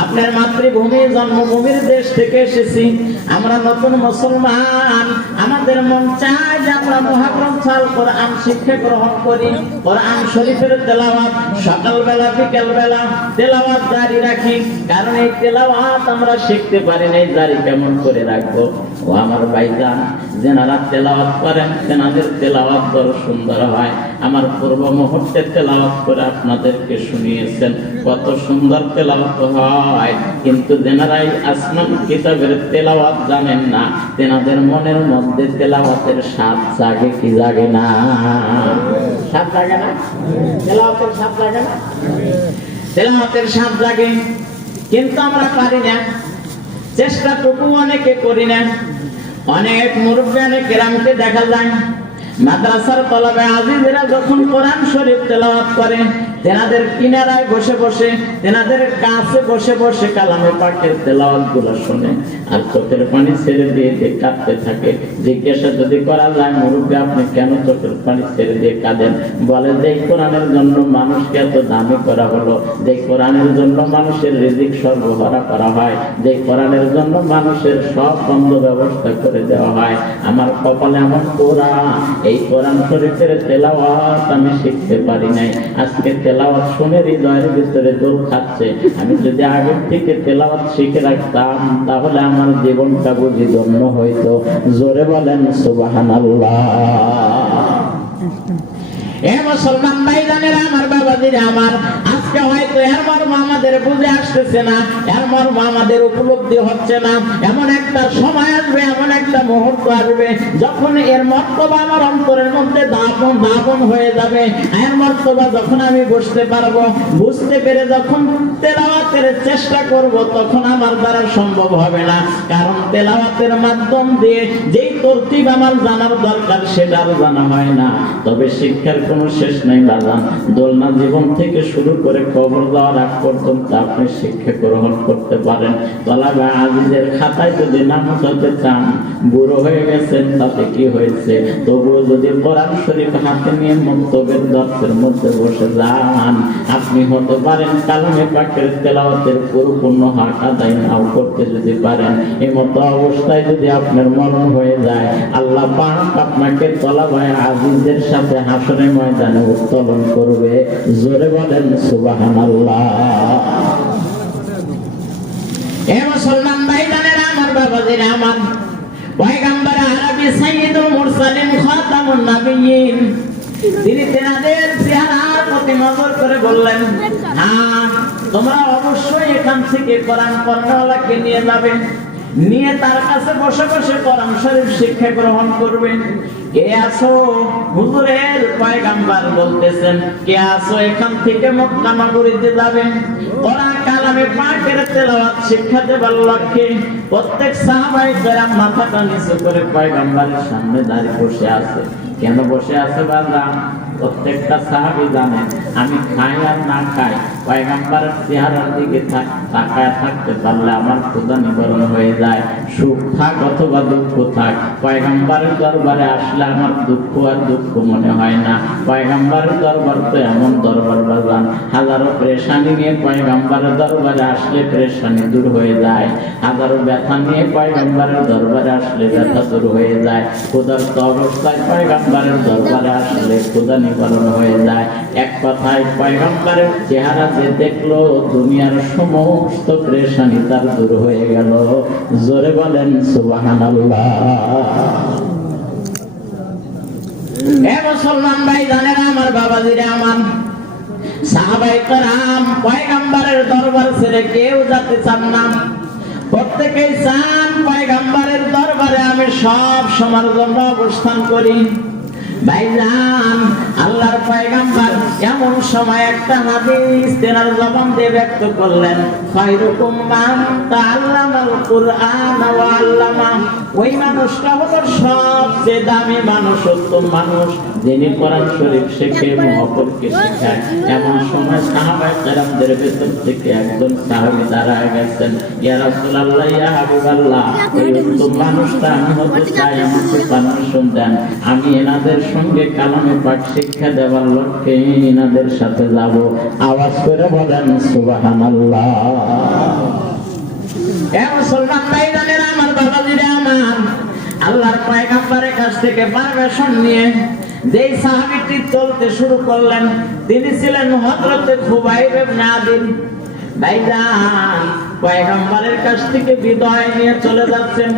আপনার মাতৃভূমি জন্মভূমির দেশ থেকে এসেছি। আমরা নতুন মুসলমান, আমাদের মন চায় যে আমরা মহাগ্রন্থ আল কোরআন শিক্ষা গ্রহণ করি। কোরআন শরীফের তেলাওয়াত সকালবেলা বিকেলবেলা তেলাওয়াত জারি রাখি, কারণ এই তেলাওয়াত আমরা শিখতে পারি নাই, জারি কেমন করে রাখবো? ও আমার ভাইজান, যারা তেলাওয়াত করেন তেনাদের তেলাওয়াত বড় সুন্দর হয়। আমার পূর্ব মুহূর্তে তেলাওয়াত করে আপনাদেরকে শুনিয়েছেন, কত সুন্দর তেলাওয়াত হয়। কিন্তু যারাই আসমান কিতাবের তেলাওয়াত জানেন না, তেনাদের মনের মধ্যে তেলাওয়াতের স্বাদ জাগে কি জাগে না? স্বাদ জাগে না? তেলাওয়াতের স্বাদ জাগে না? তেলাওয়াতের স্বাদ জাগে, কিন্তু আমরা পারি না, চেষ্টাটুকু অনেকে করি না। অনেক মুরব্বী কেরামকে দেখা যায় মাদ্রাসার তলবে আজিজেরা যখন কোরআন শরীফ তেলাওয়াত করে, তেনাদের কিনারায় বসে বসে, তেনাদের কাছে বসে বসে কালামে পাকের তেলাওয়াত গুলো শুনে আর চোখের পানি ছেড়ে দিয়ে কাঁদতে থাকে। জিজ্ঞাসা যদি করা যায়, মুরব্বী আপনি কেন চোখের পানি ছেড়ে দিয়ে কাঁদেন? বলে যে কোরআনের জন্য মানুষকে এত দামি করা হলো, যে কোরআনের জন্য মানুষের রিজিক সর্বহারা করা হয়, যে কোরআনের জন্য মানুষের সব বন্ধ ব্যবস্থা করে দেওয়া হয়। আমার কপালে এমন কোরআন, এই কোরআন শরীফের তেলাওয়াত আমি শিখতে পারি নাই। আজকে তেলাওয়াত শুনে হৃদয়ের ভিতরে দোল খাচ্ছে। আমি যদি আগের থেকে তেলাওয়াত শিখে রাখতাম, তাহলে আমার জীবনটা বুঝি ধন্য হইতো। জোরে বলেন সুবহানাল্লাহ। এ মুসলমান ভাইজানেরা, আমার বাবাজিরা, আমার আজকে হয়তো এর মর্ম আমাদের বুঝে আসতেছে না, এর মর্ম আমাদের উপলব্ধি হচ্ছে না। এমন একটা সময় আসবে, এমন একটা মুহূর্ত আসবে, যখন এর মর্তবা আমার অন্তরের মধ্যে দাপন হয়ে যাবে। এর মর্তবা যখন আমি বুঝতে পারবো, বুঝতে পেরে যখন তেলাওয়াতের চেষ্টা করব, তখন আমার দ্বারা সম্ভব হবে না। কারণ তেলাওয়াতের মাধ্যম দিয়ে যেই তরতিব আমার জানার দরকার, সেটা আর জানা হয় না। তবে শিক্ষার কোনো শেষ নাই বাজান। দোলনা জীবন থেকে শুরু করে কবর দেওয়ার আগ পর্যন্ত আপনি শিক্ষা গ্রহণ করতে পারেন। তলাবে আজিজের খাতায় যদি নাম উঠাতে চান, বুড়ো হয়ে গেছেন, তাতে কি হয়েছে? তবুও যদি কোরআন শরীফ হাতে নিয়ে মন্তব্যের দর্শের মধ্যে বসে যান, আপনি হতে পারেন কালামে পাকের তেলাওয়াতের পরিপূর্ণ হক আদায় নাও করতে যদি পারেন। এই মতো অবস্থায় যদি আপনার মরণ হয়ে যায়, আল্লাহ পাক আপনাকে তলাবায়ে আজিজের সাথে হাসরের ময়দানে উত্তোলন করবে। জোরে বলেন সুবহানাল্লাহ। এ মুসলমান ভাইজানেরা, আমার বাবাজিরা, আমার পয়গম্বর আরবি সাইয়্যিদুল মুরসালিন খাতামুন নবিয়্যিন, তিনি তেনাদের চেহারার প্রতি নজর করে বললেন, হ্যাঁ, তোমরা অবশ্যই এখান থেকে কোরআন পড়নেওয়ালাকে নিয়ে যাবে, নিয়ে তার কাছে বসে বসে কোরআন শরীফ শিক্ষা গ্রহণ করবে। কে আসো? হুজুরের পয়গম্বর বলতেছেন, কে আসো এখান থেকে মক্কা নগরীতে যাবে কোরআন কালামে পাকের তেলাওয়াত শিক্ষা দেবার লক্ষ্যে। প্রত্যেক সাহাবায়ে কেরাম মাথাটা নিচু করে পয়গম্বরের সামনে দাঁড়িয়ে বসে আছে। কেন বসে আছে বাজান? প্রত্যেকটা সাহাবী জানেন, আমি খাই আর না খাই, পয়গম্বরের চেহারার দিকে তাকায় থাকতে পারলে আমার ক্ষুধা নিবারণ হয়ে যায়। সুখ থাক অথবা দুঃখ থাক, পয়গম্বরের দরবারে আসলে আমার দুঃখ আর দুঃখ মনে হয় না। পয়গম্বরের দরবার তো এমন দরবার বাজান, হাজারো পেরেশানি নিয়ে পয়গম্বরের দরবারে আসলে পেরেশানি দূর হয়ে যায়। হাজারো ব্যথা নিয়ে পয়গম্বরের দরবারে আসলে ব্যথা দূর হয়ে যায়। ক্ষুধার্ত অবস্থায় পয়গম্বরের দরবারে আসলে ক্ষুধা নিবারণ হয়ে যায়। এক কথায় পয়গম্বরের চেহারা যে দেখলো, দুনিয়ার সমস্ত পেরেশানি তার দূর হয়ে গেল। জোরে বলেন সুবহানাল্লাহ। এ মুসলমান ভাইজানেরা, আমার বাবাজিরা, আমার সাহাবায়ে কেরাম পয়গম্বরের দরবার ছেড়ে কেউ যেতে চান না। প্রত্যেকেই চান পয়গম্বরের দরবারে আমি সব সময়ের জন্য অবস্থান করি। ভাইজান, আল্লাহর পয়গম্বর এমন সময় একটা হাদিস তেনার জবান দিয়ে ব্যক্ত করলেন, খায়রুকুম মান তাআল্লামাল কুরআন ওয়া আল্লামা। ওই মানুষটা হলো সবচেয়ে দামি মানুষ, উত্তম মানুষ, যিনি কোরআন শরীফ শেখে এবং অপরকে শেখায়। এমন সময় সাহাবায়ে কেরামদের ভেতর থেকে একজন সাহাবী দাঁড়ায় গেছেন, ইয়া রাসূলুল্লাহ, ইয়া হাবিবাল্লাহ, ওই উত্তম মানুষটা আমি হতে চাই, আমাকে পারমিশন দেন, আমি এনাদের সঙ্গে কালামে পাক শিক্ষা দেওয়ার লক্ষ্যে এনাদের সাথে যাব। আওয়াজ করে বলেন সুবহানাল্লাহ। এ মুসলমান ভাইজানেরা, আমার বাবাজিরা, আমার আল্লাহর পয়গম্বরের কাছ থেকে পারমিশন নিয়ে যেই সাহাবীটি চলতে শুরু করলেন, তিনি ছিলেন হযরতে খুবাইব ইবনে আদিল। ভাইজান, পয়গম্বরের কাছ থেকে বিদায় নিয়ে চলে যাচ্ছেন।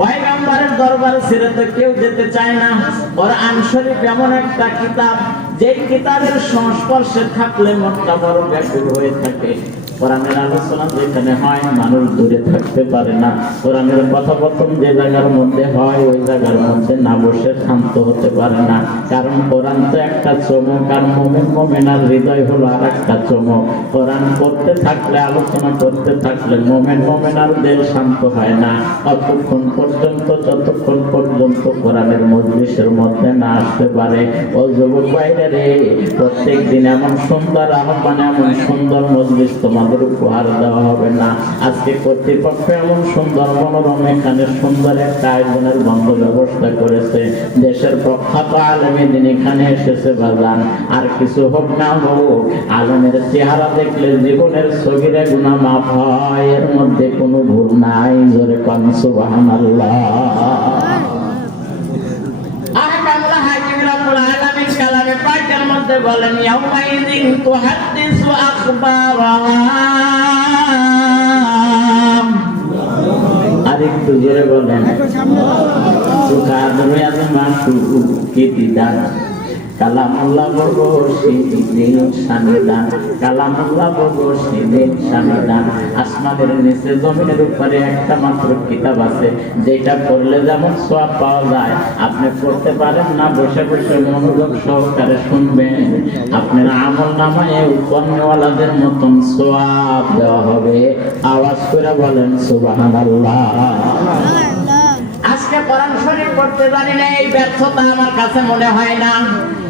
পয়গম্বরের দরবার ছেড়ে তো কেউ যেতে চায় না। কোরআন শরীফ এমন একটা কিতাব, যেই কিতাবের সংস্পর্শে থাকলে মনটা বড় ব্যাকুল হয়ে থাকে। কোরআনের আলোচনা যেখানে হয়, মানুষ দূরে থাকতে পারে না। কোরআনের কথাবচন যে জায়গার মধ্যে হয়, ওই জায়গার মধ্যে না বসে শান্ত হতে পারে না। কারণ কোরআন তো একটা চমক, আর মুমিন মুমিনার হৃদয় হলো আর একটা চমক। কোরআন পড়তে থাকলে, আলোচনা করতে থাকলে মুমিন মুমিনার দিল শান্ত হয় না ততক্ষণ পর্যন্ত, যতক্ষণ পর্যন্ত কোরআনের মজলিসের মধ্যে না আসতে পারে। ও যুবক ভাইরা রে, প্রত্যেক দিন এমন সুন্দর আহ্বান, এমন সুন্দর মজলিস তোমাদের উপহার দেওয়া হবে না। আজকে কর্তৃপক্ষ এমন সুন্দর মনোরম এখানে সুন্দর একটা আয়োজনের বন্ধ ব্যবস্থা করেছে। দেশের প্রখ্যাত আলেম দিন এখানে এসেছে বাজান। আর কিছু হোক না হোক, আলেমের চেহারা দেখলে জীবনের সগীরা গুনাহ মাফ হয়, এর মধ্যে কোনো ভুল নাই। জোরে কোন সুবহানাল্লাহ। আহকামুল হাকিম রব্বুল আলামিন কালামে পাকের মধ্যে বলেন, ইয়াউমাইযিন তুহাদ্দিসু আখবারাহা। আরেকটু জোরে বলেন, সুকাদরে আজমাতু কিতিদান কালামুল্লাহ বগশিদিন শামিদান, কালামুল্লাহ বগশিদিন শামিদান। আসমানের নিচে জমিনের উপরে একটা মাত্র কিতাব আছে, যেটা পড়লে যেমন সওয়াব পাওয়া যায়। আপনি পড়তে পারেন না, বসে বসে মনোযোগ সহকারে শুনবেন, আপনার আমল নামায় উপরওয়ালাদের মতন সওয়াব দেওয়া হবে। আওয়াজ করে বলেন সুবহানাল্লাহ। আজকে কোরআন শরীফ পড়তে জানি না, এই ব্যর্থতা আমার কাছে মনে হয় না।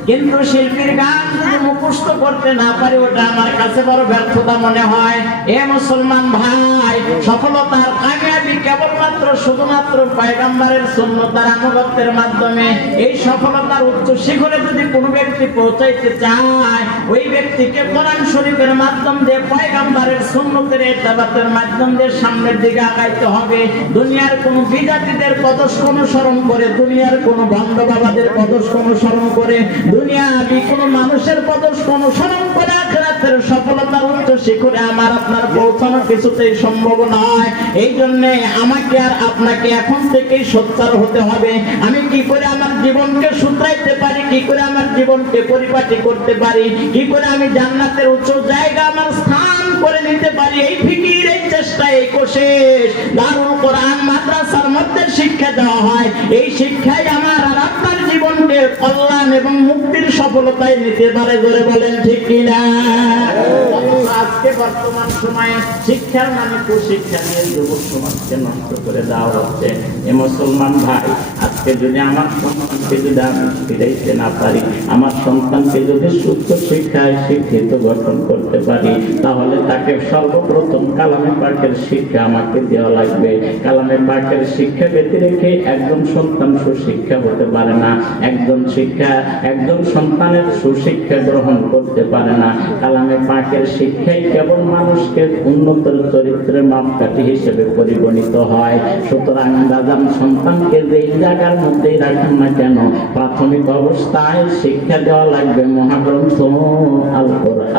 কিন্তু শিল্পীর গান যদি মুখস্থ করতে না পারি, ওটা আমার কাছে বড় ব্যর্থতা মনে হয়। এ মুসলমান ভাই, সফলতার কামিয়াবি কেবলমাত্র শুধুমাত্র পয়গম্বরের সুন্নতের আনুগত্যের মাধ্যমে এই সফলতার উচ্চ শিখরে যদি কোনো ব্যক্তি পৌঁছাইতে চায়, ওই ব্যক্তিকে কোরআন শরীফের মাধ্যম দিয়ে পয়গম্বরের সুন্নতের ইত্তেবাতের মাধ্যম দিয়ে সামনের দিকে আগাইতে হবে। দুনিয়ার কোনো বিজাতিদের পদস্খ অনুসরণ করে, দুনিয়ার কোনো ভণ্ড বাবাদের পদস্খ অনুসরণ করে, দুনিয়াবি কোনো মানুষের পদস্খ অনুসরণ করে আখিরাতের সফলতার উচ্চ শিখরে আমার আপনার পৌঁছানো কিছুতেই সম্ভব নয়। এই জন্য আমাকে আর আপনাকে এখন থেকেই সোচ্চার হতে হবে। আমি কি করে আমার জীবনকে শুধরাইতে পারি, কি করে আমার জীবনকে পরিপাটি করতে পারি, কি করে আমি জান্নাতের উচ্চ জায়গা আমার স্থান করে নিতে পারি, এই ফিকির, এই চেষ্টা, এই কোশিশ দারুল কোরআন মাদ্রাসার মধ্যে শিক্ষা দেওয়া হয়। এই শিক্ষায় আমার আর আপনার জীবনকে কল্যাণ এবং মুক্তির সফলতায় নিতে পারে। জোরে বলেন ঠিক কিনা? আজকে বর্তমান সময়ে শিক্ষার নামে কুশিক্ষা নিয়ে যুবক সমাজকে নষ্ট করে দেওয়া হচ্ছে। এ মুসলমান ভাই, আজকে যদি আমার সন্তানকে যদি আমি ফিরাইতে না পারি, আমার সন্তানকে যদি সুস্থ শিক্ষায় শিক্ষিত গঠন করতে পারি, তাহলে তাকে সর্বপ্রথম কালামে পাকের শিক্ষা আমাকে দেওয়া লাগবে। কালামে পাকের শিক্ষা ব্যতি রেখে একজন সন্তান সুশিক্ষা হতে পারে না, একজন সন্তানের সুশিক্ষা গ্রহণ করতে পারে না। কালামে পাকের শিক্ষাই কেবল মানুষকে উন্নত চরিত্রের মাপকাঠি হিসেবে পরিগণিত হয়। সুতরাং রাজান সন্তানকে যেই জায়গার মধ্যেই রাখেন না কেন, প্রাথমিক অবস্থায় শিক্ষা দেওয়া লাগবে মহাগ্রন্থ আল কোরআন।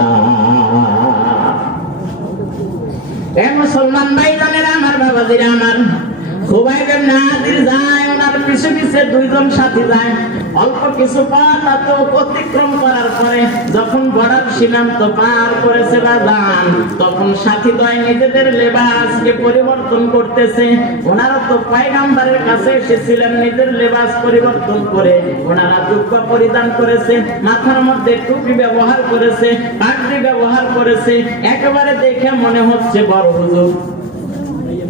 এ মুসলমান ভাইজানেরা, আমার বাবাজিরা, আমার খুবাইব ইবনে আদির যায়, ওনার পিছু পিছে দুইজন সাথী যায়। অল্প কিছু পথ অতিক্রম করার পরে যখন বর্ডার সীমান্ত পার করেছে বাজান, তখন সাথীদ্বয় নিজেদের লেবাসকে পরিবর্তন করতেছে। ওনারা তো পয়গম্বরের কাছে এসেছিলেন নিজের লেবাস পরিবর্তন করে। ওনারা জুব্বা পরিধান করেছে, মাথার মধ্যে টুপি ব্যবহার করেছে, পাগড়ি ব্যবহার করেছে। একেবারে দেখে মনে হচ্ছে বড় হুজুর।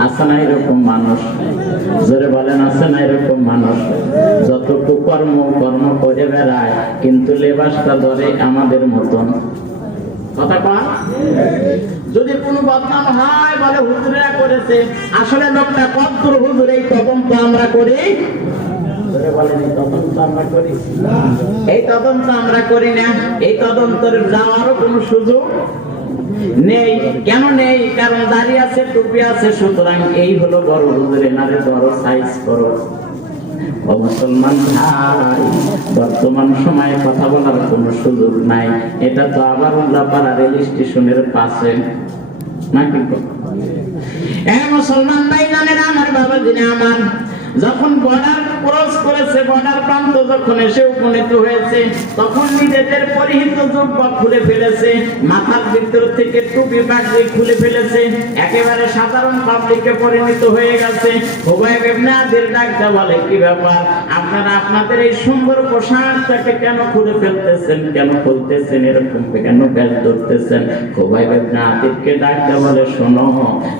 আছে না এরকম মানুষ? জোরে বলেন, আছে না এরকম মানুষ? যত কুকর্ম কর্ম করে বেড়ায়, কিন্তু লেবাসটা ধরে আমাদের মতন। কথা কন? যদি কোনো বদনাম হয় বলে হুজুরেরা করেছে, আসলে লোকটা কদ্দুর হুজুর, এই তদন্ত আমরা করি। এই তদন্ত আমরা করি? এই তদন্ত আমরা করি না। এই তদন্তের যাওয়ারও কোনো সুযোগ নেই। কেন নেই? কারণ দাঁড়িয়ে আছে, টুপি আছে, সুতরাং এই হলো বড় হুজুর, এনারে বড় সাইজ করো। ও মুসলমান ভাই, বর্তমান সময়ে কথা বলার কোনো সুযোগ নাই। এটা তো আবার উল্লাপাড়া রেল স্টেশনের পাশে নাকি? এ মুসলমান ভাই জানেন, আমার বাবাজিরা, আমার যখন বর্ডার ক্রস করেছে, বর্ডার প্রান্ত যখন এসে উপনীত হয়েছে, তখন নিজেদের পরিহিত জুব্বা খুলে ফেলেছে, মাথার ভিতর থেকে টুপি পাগড়ি খুলে ফেলেছে, একেবারে সাধারণ পাবলিকে পরিণত হয়ে গেছে। খুবাইব ইবনে আদির ডাকটা বলে, কি ব্যাপার আপনারা আপনাদের এই সুন্দর পোশাকটাকে কেন খুলে ফেলতেছেন, কেন খুলতেছেন, এরকম কেন ব্যাস ধরতেছেন? খুবাইব ইবনে আদিরকে ডাকটা বলে, শোনো,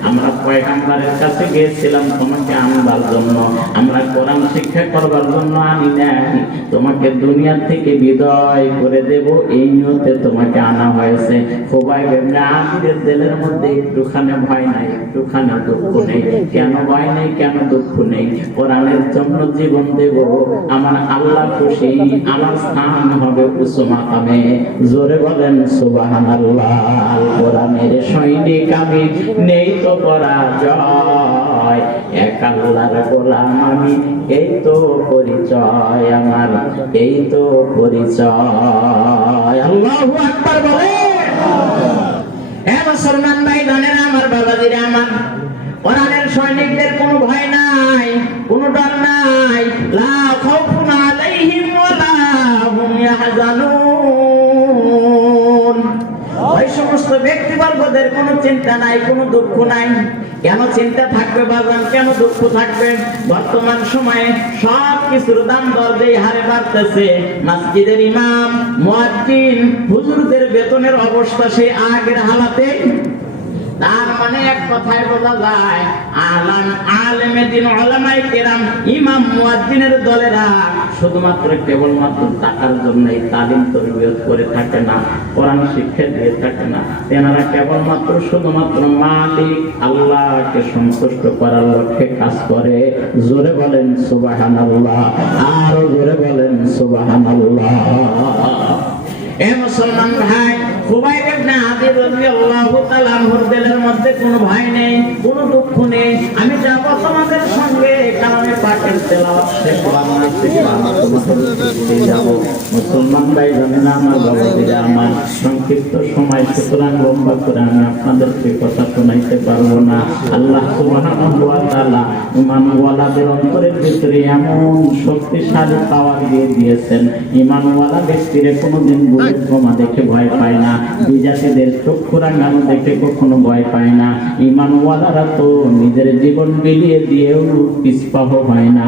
আমরা পয়গম্বরের কাছে গিয়েছিলাম তোমাকে আনবার জন্য, আমরা কোরআন শিক্ষা করবার জন্য আনি নাই, তোমাকে দুনিয়া থেকে বিদায় করে দেব এই নিয়তে তোমাকে আনা হয়েছে। খুবাইব ইবনে আদির দিলের মধ্যে একটুখানি ভয় নাই, একটুখানি দুঃখ নেই। কেন ভয় নেই, কেন দুঃখ নেই? কোরআনের জন্য জীবন দেব, আমার আল্লাহ খুশি, আমার স্থান হবে উঁচু মাকামে। জোরে বলেন সুবহানাল্লাহ। কোরআনের সৈনিক আমি, নেই তো পরাজয়, এক আল্লাহর গোলাম আমি, এই তো পরিচয় আমার, এই তো পরিচয়। আল্লাহু আকবার বলে। হে মুসলমান ভাই জানেন, আমার বাবাজিরা, আমার কোরআনের সৈনিকদের কোনো ভয় নাই, কোনো ডর নাই। লা খাউফুন আলাইহিম ওয়া লা হুম ইয়াহজানুন। ওই সমস্ত ব্যক্তিবর্গদের কোনো চিন্তা নাই, কোনো দুঃখ নাই। কেন চিন্তা থাকবে বাজান, কেন দুঃখ থাকবে? বর্তমান সময়ে সব কিছুর দাম দর যেই হারে বাড়তেছে, মসজিদের ইমাম, মুয়াজ্জিন, হুজুরদের বেতনের অবস্থা সেই আগের হালাতে তার মানে এক কথায় বোঝা যায় আলেমে দিন উলামায়ে কেরাম ইমাম মুয়াজ্জিনের দলেরা শুধুমাত্র কেবলমাত্র টাকার জন্য এই তালিম তরবিয়ত করে থাকে না, কোরআন শিক্ষা দিয়ে থাকে না। তেনারা কেবলমাত্র শুধুমাত্র মালিক আল্লাহকে সন্তুষ্ট করার লক্ষ্যে কাজ করে। জোরে বলেন সুবহানাল্লাহ, আরো জোরে বলেন সুবহানাল্লাহ। এ মুসলমান ভাই, খুবাইব ইবনে আদি রাদিয়াল্লাহু তাআলা আনহুর দিলের মধ্যে কোনো ভয় নেই, কোনো দুঃখ নেই। আমি যাব তোমাদের সঙ্গে, কালামে পাকের তেলাওয়াত শেষ বাংলা থেকে তোমাদের যাব। মুসলমান ভাই জানেন আমার বাবাজিরা, আমার সংক্ষিপ্ত সময় সুতরাং লম্বা করে আমি আপনাদেরকে কথা শোনাইতে পারবো না। আল্লাহ সুবহানাহু ওয়া তাআলা ঈমানওয়ালাদের অন্তরের ভিতরে এমন শক্তিশালী পাওয়ার দিয়ে দিয়েছেন, ঈমানওয়ালা ব্যক্তিরা কোনোদিন বোমা দেখে ভয় পায় না, বিজাতিদের চক্ষু রাঙানো দেখে কখনো ভয় পায় না। ঈমানওয়ালারা তো নিজের জীবন বিলিয়ে দিয়েও পিছপা হয় না।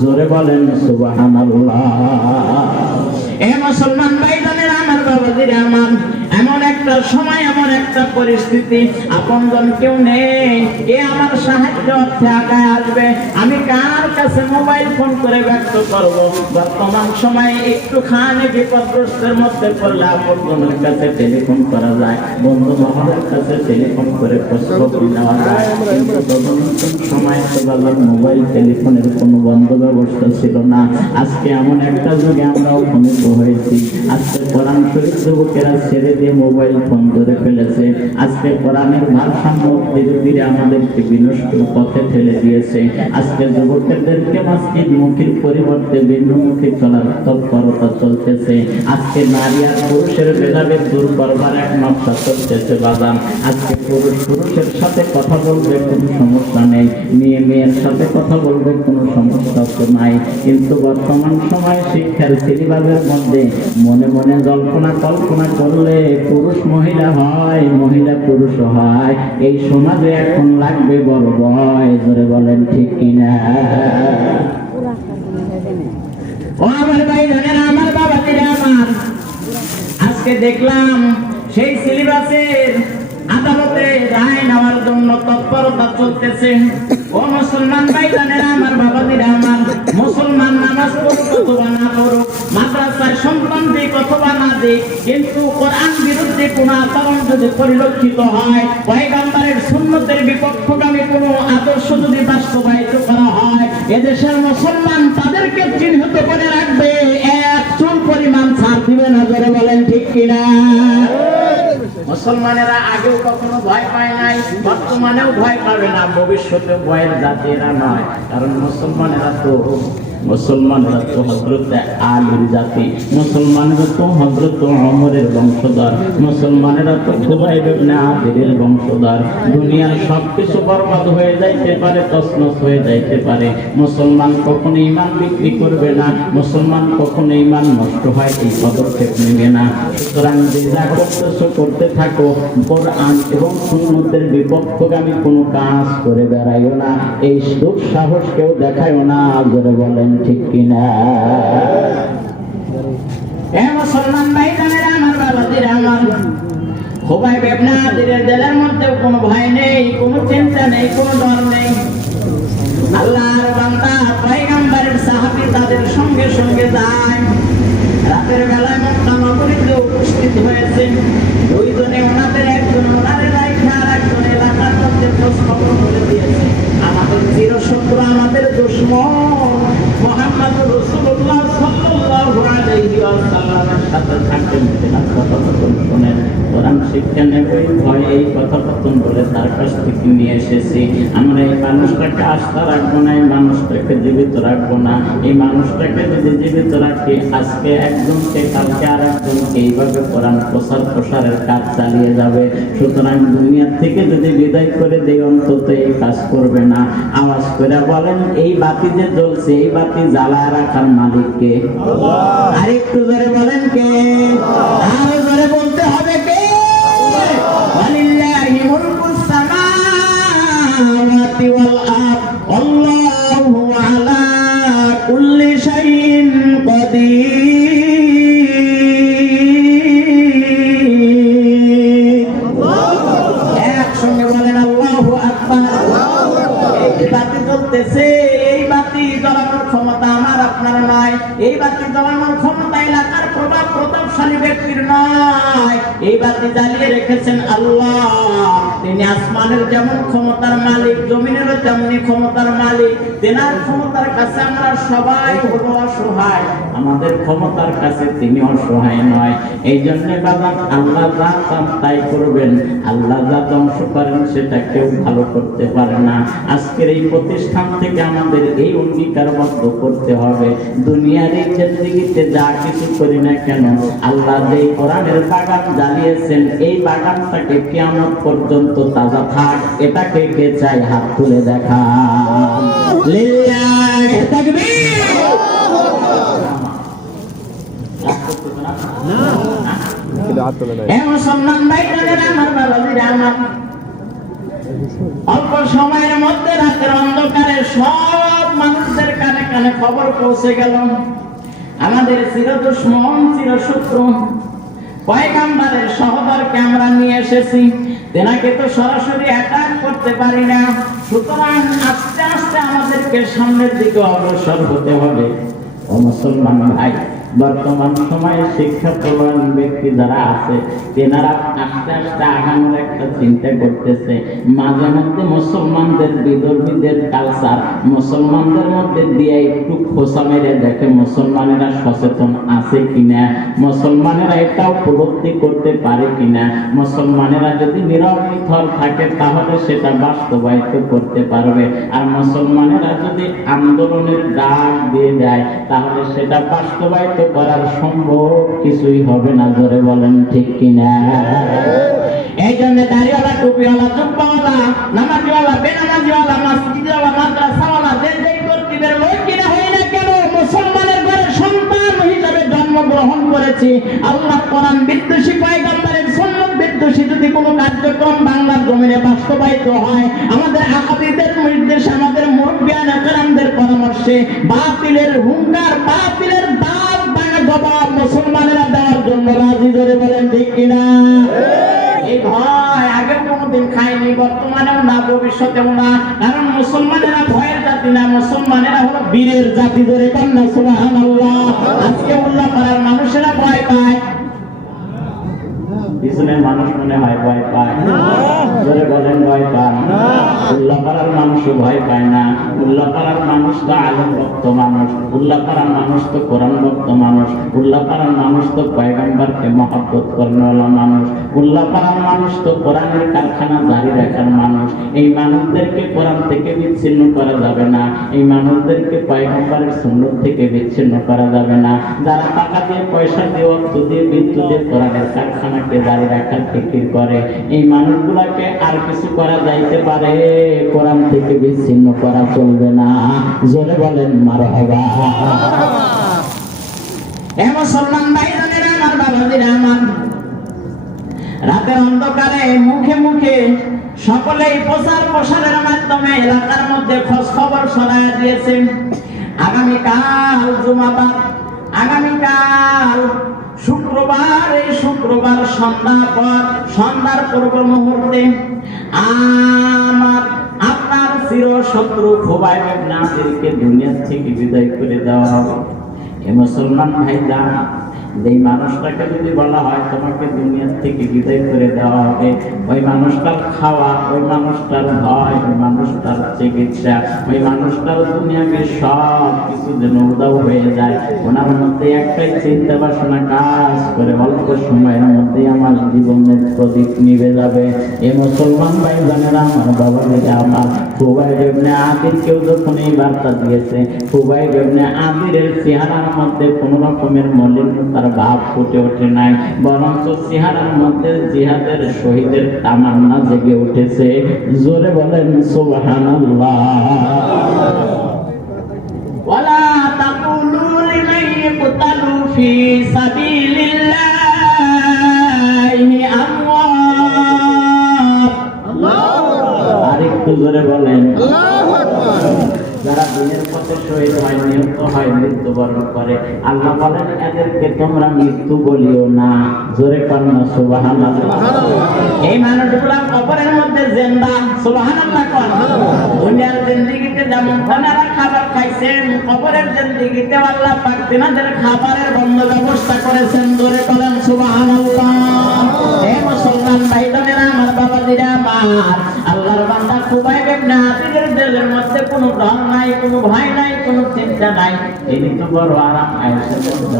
জোরে বলেন সুবহানাল্লাহ। এ মুসলমান ভাইজানের আমার বাবাজিরা আমার, এমন একটা সময়, এমন একটা পরিস্থিতি, আপনজন কেউ নেই, এ আমার সাহায্য অর্থে আগায় আসবে। আমি কার কাছে মোবাইল ফোন করে ব্যক্ত করব? বর্তমান সময়ে একটুখানি বিপদগ্রস্তের মধ্যে পড়লে আপনজনের কাছে টেলিফোন করা যায়, বন্ধু বান্ধবের কাছে টেলিফোন করে খোঁজখবর নেওয়া যায়। কিন্তু তদন্তন সময় তো বাবার মোবাইল টেলিফোনের কোনো বন্ধ ব্যবস্থা ছিল না। আজকে এমন একটা যুগে আমরা উপনীত হয়েছি। আজকে কোরআন শরীফ যুবকেরা ছেড়ে দিয়ে মোবাইল ফোন ধরে ফেলেছে। আজকে কোরআনের ভারসাম্য ধীরে ধীরে আমাদেরকে বিনষ্টের পথে ঠেলে দিয়েছে। আজকে যুবকদেরকে মাসজিদ মুখীর পরিবর্তে ভিন্নমুখী চলার তৎপরতা চলতেছে। আজকে নারী আর পুরুষের ভেদাভেদ দূর করবার এক নকশা চলতেছে বাজান। আজকে পুরুষ পুরুষের সাথে কথা বলবে কোনো সমস্যা নেই, মেয়ে মেয়ের সাথে কথা বলবে কোনো সমস্যা তো নাই। কিন্তু বর্তমান সময়ে শিক্ষার সিলেবাসের মধ্যে মনে মনে জল্পনা কল্পনা করলে পুরুষ মহিলা হয়, মহিলা পুরুষ হয়। এই সমাজে এখন লাগবে বড় ভয়। জোরে বলেন ঠিক কিনা? ও আমার ভাই জানেন, আমার বাবাজিরা আমার, আজকে দেখলাম সেই সিলেবাসের আদালতে রায় নেওয়ার জন্য তৎপরতা চলতেছে। ও মুসলমান ভাই জানেন আমার বাবাজিরা আমার, মুসলমান নামাজ পড়ুক অথবা না পড়ুক, মাদ্রাসায় সন্তান দিক অথবা না দিক, কিন্তু কোরআন বিরুদ্ধে কোন আচরণ যদি পরিলক্ষিত হয়, পয়গম্বরের সুন্নতের বিপক্ষগামী কোন আদর্শ যদি বাস্তবায়িত করা হয়, এদেশের মুসলমান তাদেরকে চিহ্নিত করে রাখবে, এক চুল পরিমাণ ছাড় দিবে না। জোরে বলেন ঠিক কিনা? মুসলমানেরা আগেও কখনো ভয় পায় নাই, বর্তমানেও ভয় পাবে না, ভবিষ্যতে ভয়ের জাতি এরা নয়। কারণ মুসলমানেরা তো হযরত আলীর জাতি, মুসলমানেরা তো হযরত ওমরের বংশধর, মুসলমানেরা তো খুবাইব ইবনে আদির বংশধর। দুনিয়ার সবকিছু বরবাদ হয়ে যাইতে পারে, তছনছ হয়ে যাইতে পারে, মুসলমান কখনো ঈমান বিক্রি করবে না, মুসলমান কখনো ঈমান নষ্ট হয় এই পদক্ষেপ নেবে না। সুতরাং যে যা করতেছো করতে থাকো, কোরআন এবং সুন্নতের বিপক্ষগামী কোনো কাজ করে বেড়াইও না, এই দুঃসাহস কেউ দেখায়ও না। জোরে বলেন ঠিক কিনা? এ মুসলমান ভাইজানেরা আমার, বাবাজিরা আমার, খুবাইব ইবনে আদির দিলের মধ্যে কোনো ভয় নেই, কোনো চিন্তা নেই, কোনো ডর নেই। আল্লাহর বান্দা পয়গম্বরের সাহাবী তাদের সঙ্গে সঙ্গে যায়। রাতের বেলায় মক্কা নগরীতে উপস্থিত হয়েছে। দুইজনে ওনাদের, একজন ওনারে রাইখা আর একজন এলাকার মধ্যে প্রশ্ন করে দিয়েছে, আমাদের চিরশত্রু, আমাদের দুশমন মুহাম্মদ রাসূলুল্লাহ সাল্লাল্লাহু আলাইহি ওয়াসাল্লামের সাথে থাকতে মদিনার কথোপকথন শুনেন, কোরআন শিক্ষা নেবে, ভয় এই কথোপকথন বলে তার কাছ থেকে নিয়ে এসেছি। আমরা এই মানুষটাকে আস্থা রাখবো না, এই মানুষটাকে জীবিত রাখবো না। এই মানুষটাকে যদি জীবিত রাখি, আজকে একজনকে কালকে আর একজনকে এইভাবে কোরআন প্রসারের কাজ চালিয়ে যাবে। সুতরাং দুনিয়া থেকে যদি বিদায় করে দেই, অন্তত এই কাজ করবে না। আওয়াজ করে বলেন, এই বাতি যে জ্বলছে, এই বাতি জ্বালায় রাখার মালিক কে? আর একটু জোরে বলেন কে? আরো জোরে বলতে হবে কে? ওয়ালিল্লাহি মুলকুস সামাওয়াতি ওয়াল আরদ, আল্লাহু আলা কুল্লি শাইইন কাদির। একসঙ্গে যে বাতি জ্বলতেছে এই বাতি জ্বালানোর ক্ষমতা আমার আপনার নয়, এই বাতি জ্বালানোর ক্ষমতা এলাকার প্রভাব প্রতাপশালী ব্যক্তির নয়। এই বাতি জ্বালিয়ে রেখেছেন আল্লাহ। তিনি আসমানের যেমন ক্ষমতার মালিক, জমিনেরও তেমনি ক্ষমতার মালিক। তেনার ক্ষমতার কাছে আমরা সবাই হলো অসহায়, আমাদের ক্ষমতার কাছে তিনি অসহায় নয়। এই জন্য বাবা আল্লাহ যা চান তাই করবেন, আল্লাহ যা ধ্বংস করেন সেটা কেউ ভালো করতে পারে না। আজকের এই প্রতিষ্ঠান থেকে আমাদের এই অঙ্গীকারবদ্ধ করতে হবে, দুনিয়ার এই জিন্দেগিতে যা কিছু করি না কেন, আল্লাহ যে কোরআনের বাগান জ্বালিয়েছেন এই বাগানটাকে কিয়ামত পর্যন্ত তাজা থাক। এটাকে কে চাই হাত তুলে দেখা। লিল্লাহি তাকবীর। অল্প সময়ের মধ্যে রাতের অন্ধকারে সব মানুষদের কানে কানে খবর পৌঁছে গেল, আমাদের চিরদুশমন চিরশত্রু পয়গম্বরের সহদরকে আমরা নিয়ে এসেছি। তেনাকে তো সরাসরি অ্যাটাক করতে পারি না, সুতরাং আস্তে আস্তে আমাদেরকে সামনের দিকে অগ্রসর হতে হবে। ও মুসলমান ভাই, বর্তমান সময়ে শিক্ষা প্রবণ ব্যক্তি যারা আছে তেনারা আস্তে আস্তে আগানোর একটা চিন্তা করতেছে। মাঝে মধ্যে মুসলমানদের বিধর্মীদের কালচার মুসলমানদের মধ্যে দিয়ে একটু খোঁচা মেরে দেখে মুসলমানেরা সচেতন আছে কিনা, মুসলমানেরা এটা উপলব্ধি করতে পারে কিনা। মুসলমানেরা যদি নীরব নিথর থাকে তাহলে সেটা বাস্তবায়িত করতে পারবে, আর মুসলমানেরা যদি আন্দোলনের ডাক দিয়ে যায় তাহলে সেটা বাস্তবায়িত করার সম্ভব কিছুই হবে না। জোরে বলেন ঠিক কিনা? এই জন্য দাড়িওয়ালা, টুপিওয়ালা, জুব্বাওয়ালা, নামাজিওয়ালা, বেনামাজিওয়ালা, মসজিদওয়ালা, মাদ্রাসাওয়ালা, যেই তরতিবের লোক কিনা হয় না কেন, মুসলমানের ঘরে সন্তান হিসাবে জন্মগ্রহণ করেছি। আল্লাহ কোরআন বিদ্বেষী, পয়গম্বরের সুন্নাত বিদ্বেষী যদি কোনো কার্যক্রম বাংলার জমিনে বাস্তবায়িত হয়, আমাদের আকাবিদের নির্দেশে, আমাদের মুরব্বিয়ান একরামদের পরামর্শে বাতিলের হুঙ্কার, বাতিলের দাঁত ভাঙা জবাব মুসলমানেরা দেওয়ার জন্য রাজি। জোরে বলেন ঠিক কিনা? এই ভয় আগে কোনোদিন খায়নি, বর্তমানেও না, ভবিষ্যতেও না, কারণ মুসলমানেরা ভয়ের জাতি না, মুসলমানেরা হলো বীরের জাতি। ধরে কন্যা সুবহানাল্লাহ। আজকে উল্লাপাড়ার মানুষেরা ভয় পায়, পিছনের মানুষ মনে হয় ভয় পায়। ধরে বলেন ভয় পায়? উল্লাপাড়ার মানুষও ভয় পায় না। উল্লাপাড়ার মানুষ তো আলেম ভক্ত মানুষ, উল্লাপাড়ার মানুষ তো কোরআন ভক্ত মানুষ, উল্লাপাড়ার মানুষ তো পয়গম্বরকে মহব্বত করানোওয়ালা মানুষ, উল্লাপাড়ার মানুষ তো কোরআনের কারখানা জারি রাখার মানুষ। এই মানুষদেরকে কোরআন থেকে বিচ্ছিন্ন করা যাবে না, এই মানুষদেরকে পয়গম্বরের সুন্নাত থেকে বিচ্ছিন্ন করা যাবে না। যারা টাকা দিয়ে, পয়সা দিয়ে, অর্থ দিয়ে, বিদ্যুৎ দিয়ে কোরআনের কারখানাকে জারি রাখার ফিকির করে, এই মানুষগুলাকে আর কিছু করা যাইতে পারে, কোরআন থেকে বিচ্ছিন্ন করা চলবে না। জোরে বলেন মারহাবা। এ মুসলমান ভাইজানেরা, আমার বাবাজিরা আমার, রাতের অন্ধকারে মুখে মুখে সকলেই প্রচার প্রসারের মাধ্যমে এলাকার মধ্যে খোঁজ খবর ছড়াইয়া দিয়েছেন। আগামীকাল জুমাবার, আগামীকাল শুক্রবার, এই শুক্রবার সন্ধ্যার পূর্ব মুহূর্তে আমার আপনার চির শত্রু খুবাইব ইবনে আদিরকে দুনিয়া থেকে বিদায় করে দেওয়া হবে। এ মুসলমান ভাইজান, যেই মানুষটাকে যদি বলা হয় তোমাকে দুনিয়া থেকে বিদায় করে দেওয়া হবে, ওই মানুষটার খাওয়া, ওই মানুষটার ভয়, ওই মানুষটার চিকিৎসা, ওই মানুষটার দুনিয়াকে সব কিছু যেন উদাও হয়ে যায়। ওনার মধ্যে একটাই চিন্তা বাসনা কাজ করে, অল্প সময়ের মধ্যে আমার জীবনের প্রদীপ নিভে যাবে। এ মুসলমান ভাই জানেরা, আমার বাবা থেকে আমার খুবাইব ইবনে আদির কেউ যখন এই বার্তা দিয়েছে, খুবাইব ইবনে আদিরের চেহারার মধ্যে কোনো রকমের মলিনতা ভাব ফুটে ওঠে নাই, বরঞ্চ চেহারার মধ্যে জিহাদের শহীদের তামান্না জেগে উঠেছে। জোরে বলেন সুবহানাল্লাহ। ওয়ালা তাকুলু লিমান ইয়াকতালু ফি সাবিলিল্লাহি আমওয়াত। আল্লাহু আকবার। আরেকটু জোরে বলেন আল্লাহু আকবার। যারা দিনের পথে শহীদ হয়, নিহত হয়, মৃত্যুবরণ করে, আল্লাহ বলেন এদেরকে তোমরা মৃত্যু বলিও না। জোরে কন্যা সুবহানাল্লাহ। এই মানুষগুলা কবরের মধ্যে জিন্দা। সুবহানাল্লাহ। দুনিয়ার জিন্দেগি যেমন তারা খাবার খাইছেন, কবরের জিন্দেগিতে আল্লাহ পাক তিনাদের খাবারের বন্ধ ব্যবস্থা করেছেন। ধরে বলেন সুবহানাল্লাহ। হে মুসলমান ভাই বোনেরা আমার, বাবাজিরা আমার, আল্লাহর বান্দা খুবাইব ইবনে আদিদের দিলের মধ্যে কোনো ডর নাই, কোনো ভয় নাই, কোনো চিন্তা নাই। এই তো বড় আরাম আয়েশা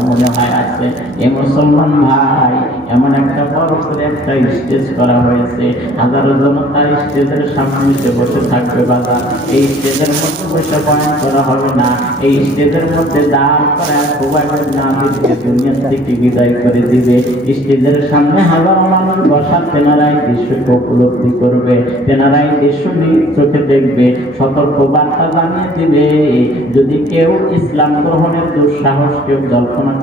মনে হয় আছে। এই মুসলমান ভাই, এমন একটা বড় করে একটা স্টেজ করা হয়েছে, হাজারো জনতা স্টেজের সামনে এসে বসে থাকবে। বাজার এই স্টেজের মধ্যে বসে বয়ান করা হবে না, এই স্টেজের মধ্যে দাঁড় করা খুবাইব ইবনে আদিকে দুনিয়া থেকে বিদায় করে দিবে। স্টেজের সামনে হাজারো মানুষ বসা, তেনারাই দৃশ্যকে উপলব্ধি করবে, তেনারাই দৃশ্য চোখে দেখবে, সতর্ক বার্তা জানিয়ে দিবে। যদি কেউ ইসলাম গ্রহণের দুঃসাহস কেউ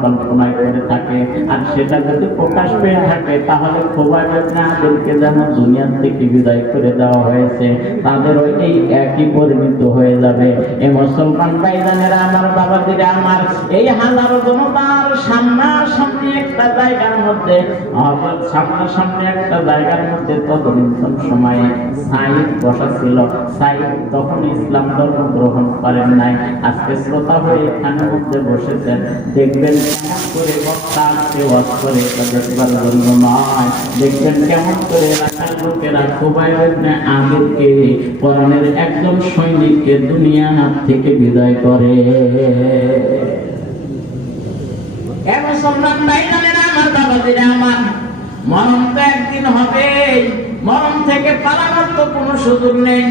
কল্পনায় করে থাকে আর সেটা যদি প্রকাশ পেয়ে থাকে, তাহলে খুবাইব ইবনে আদিকে যেন দুনিয়া থেকে বিদায় করে দেওয়া হয়েছে, তাদেরও এই একই পরিণত হয়ে যাবে। এই মুসলমান ভাইজানেরা আমার, বাবাজিরা আমার, এই হাজারো জনতার সামনাসামনি একটা জায়গার মধ্যে তদনীন্তন সময়ে সাইদ বসা ছিল। সাইদ তখন ইসলাম ধর্ম গ্রহণ করেন নাই। আজকে শ্রোতা হয়ে এখানের মধ্যে বসেছেন, দেখবেন কেমন করে বক্তা ওয়াজ করে, দেখবার জন্য নয়, দেখবেন কেমন করে এলাকার লোকেরা খুবাইব ইবনে আদিকে, কোরআনের একজন সৈনিককে দুনিয়া থেকে বিদায় করে। মুসলমান ভাইজানেরা আমার, বাবাজিরা আমার, মরণ তো একদিন হবে। মরণ থেকে পালানোর তো কোনো সুযোগ নেই।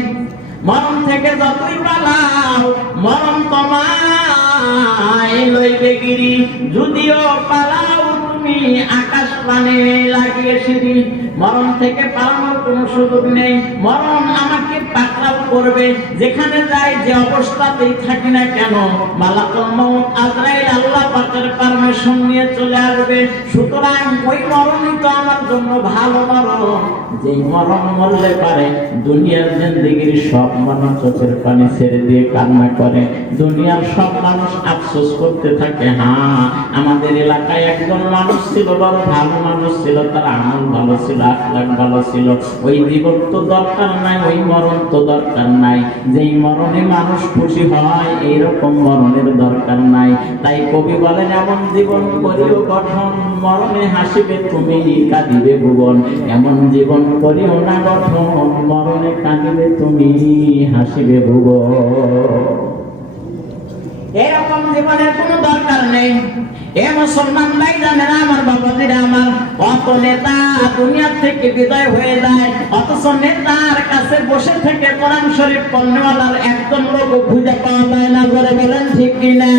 মরণ থেকে যতই পালাও, মরণ তোমায় লইবে গিরি। যদিও পালাও তুমি আকাশ পানে লাগিয়ে সিঁড়ি, মরণ থেকে পালানোর কোনো সুযোগ নেই। মরণ আমাকে পাকড়াও করবে, যেখানে যাই, যে অবস্থাতেই থাকি না কেন, মালাকুল মউত আজরাইল আল্লাহ পাকের পারমিশন নিয়ে চলে আসবে। সুতরাং ওই মরণই তো আমার জন্য ভালো মরণ, যেই মরণ মরলে পারে দুনিয়ার জিন্দেগির সব মানুষ চোখের পানি ছেড়ে দিয়ে কান্না করে, দুনিয়ার সব মানুষ আফসোস করতে থাকে। হ্যাঁ, আমাদের এলাকায় একজন মানুষ ছিল, বড় ভালো মানুষ ছিল, তার আমল ভালো ছিল, আখলাক ভালো ছিল। ওই জীবন তো দরকার নাই, ওই মরণ তো দরকার নাই। যেই মরণে মানুষ খুশি হয়, এইরকম মরণের দরকার নাই। তাই কবি বলেন, এমন জীবন করিও গঠন, মরণে হাসিবে তুমি, কাঁদিবে ভুবন। এমন জীবন করিও না গঠন, মরণে কাঁদিবে তুমি, হাসিবে ভুবন। এরকম জীবনের কোনো দরকার নেই। এ মুসলমান ভাইজানেরা আমার, বাবাজিরা আমার, অত নেতা দুনিয়া থেকে বিদায় হয়ে যায়, অথচ নেতার কাছে বসে থেকে কোরআন শরীফ পড়নেওয়ালার একদম লোক খুঁজে পাওয়া যায় না। বলে বলেন ঠিক কিনা?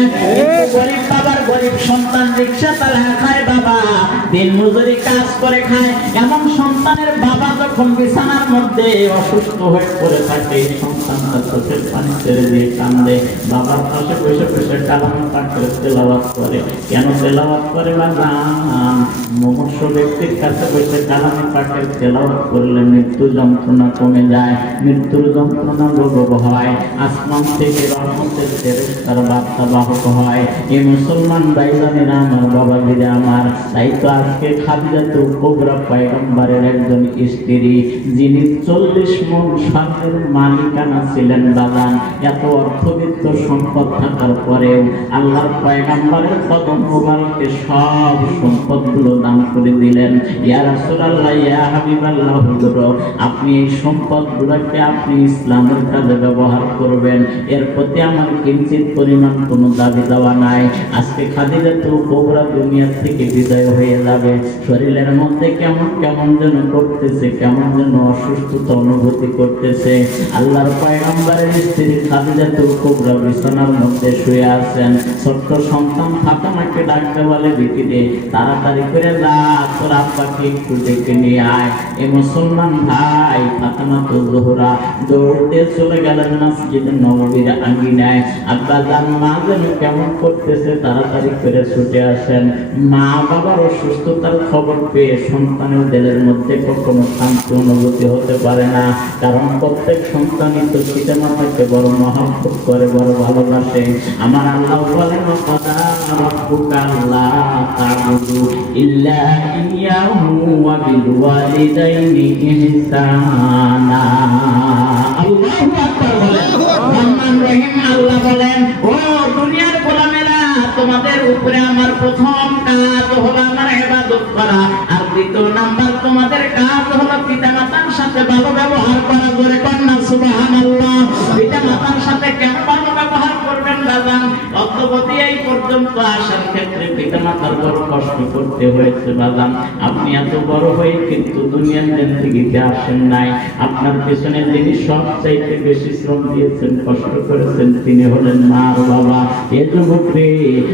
গরিব বাবার গরিব সন্তান রিক্সা চালা খায়, বাবা দিন মজুরি কাজ করে খায়, এমন সন্তানের বাবা যখন বিছানার মধ্যে অসুস্থ হয়ে পড়ে থাকে, সন্তানটা চোখের পানি ছেড়ে দিয়ে কান্দে, বাবার পাশে বসে বসে কালামে পাঠ করে তেলাওয়াত করে। কেন তেলাওয়াত করে? বাজান, মুমূর্ষ ব্যক্তির কাছে বসে কালামে পাঠের তেলাওয়াত করলে মৃত্যু যন্ত্রণা কমে যায়, মৃত্যুর যন্ত্রণা লাঘব হয়, আসমান থেকে রহমতের ফেরেশতার বার্তা বাহক হয়। এই মুসলমান ভাইজানেরা আমার, বাবাজিরা আমার, তাই তো আজকে খাদিজাতুল কুবরা পয়গম্বরের একজন স্ত্রী, যিনি 40 মণ স্বর্ণের মালিকানা ছিলেন। বাজান, এত অর্থবিত্ত সম্পদ থাকার পরেও আল্লাহর পয়গম্বরের কদম মোবারকে সব সম্পদগুলো দান করে দিলেন। ইয়া রাসূলুল্লাহ, ইয়া হাবিবাল্লাহ, হুজুর, আপনি এই সম্পদগুলোকে আপনি ইসলামের কাজে ব্যবহার করবেন, এর প্রতি আমার কিঞ্চিত পরিমাণ কোনো দাবি দেওয়া নাই। আজকে খাদিজাতুল কুবরা দুনিয়া থেকে বিদায় হয়ে যাবে, শরীরের মধ্যে কেমন কেমন যেন করতেছে, কেমন যেন অসুস্থতা অনুভূতি করতেছে। আল্লাহর পয়গম্বরের স্ত্রী খাদিজাতুল কুবরা বিছানার মধ্যে শুয়ে আছেন। ছোট্ট সন্তান ফাতেমাকে ডাকতে বলে, বিকিরে তাড়াতাড়ি করে যা, তোর আব্বাকে একটু ডেকে নিয়ে আয়। এই মুসলমান ভাই, ফাতেমাতুল জোহরা দৌড়তে চলে গেলেন মসজিদে নববীর আঙ্গিনায়। আব্বা জান, মা যেন কেমন করতেছে, তাড়াতাড়ি করে ছুটে আসেন। মা বাবার অসুস্থতার খবর পেয়ে সন্তানের দিলের মধ্যে কখনো শান্তি অনুভূতি হতে পারে না, কারণ প্রত্যেক সন্তানই তো পিতা মাতাকে বড় মহব্বত করে, বড় ভালোবাসে। আমার আল্লাহ বলেন, ওয়াকাদা রাব্বুকা আল্লা তা'বুদু ইল্লা ইয়্যাহু ওয়া বিল ওয়ালিদাইনি ইহসানা। আল্লাহু আকবার বলেন। রহিম আল্লাহ বলেন, ও দুনিয়ার গোলামেরা, তোমাদের উপরে আমার প্রথম কাজ হলো আমার ইবাদত করা, আর দ্বিতীয় নাম্বার তোমাদের কাজ হলো পিতামাতার সাথে ভালো ব্যবহার করা। জোরে কন্যা সুবহানাল্লাহ। পিতামাতার সাথে কেন ভালো ব্যবহার করবেন বাজান? অদ্যবধি এই পর্যন্ত আসার ক্ষেত্রে পিতামাতার বড় কষ্ট করতে হয়েছে বাজান। আপনি এত বড় হয়ে কিন্তু দুনিয়ার জিন্দেগিতে আসেন নাই। আপনার পেছনে যিনি সবচাইতে বেশি শ্রম দিয়েছেন, কষ্ট করেছেন, তিনি হলেন মা আর বাবা। এ যুবক রে,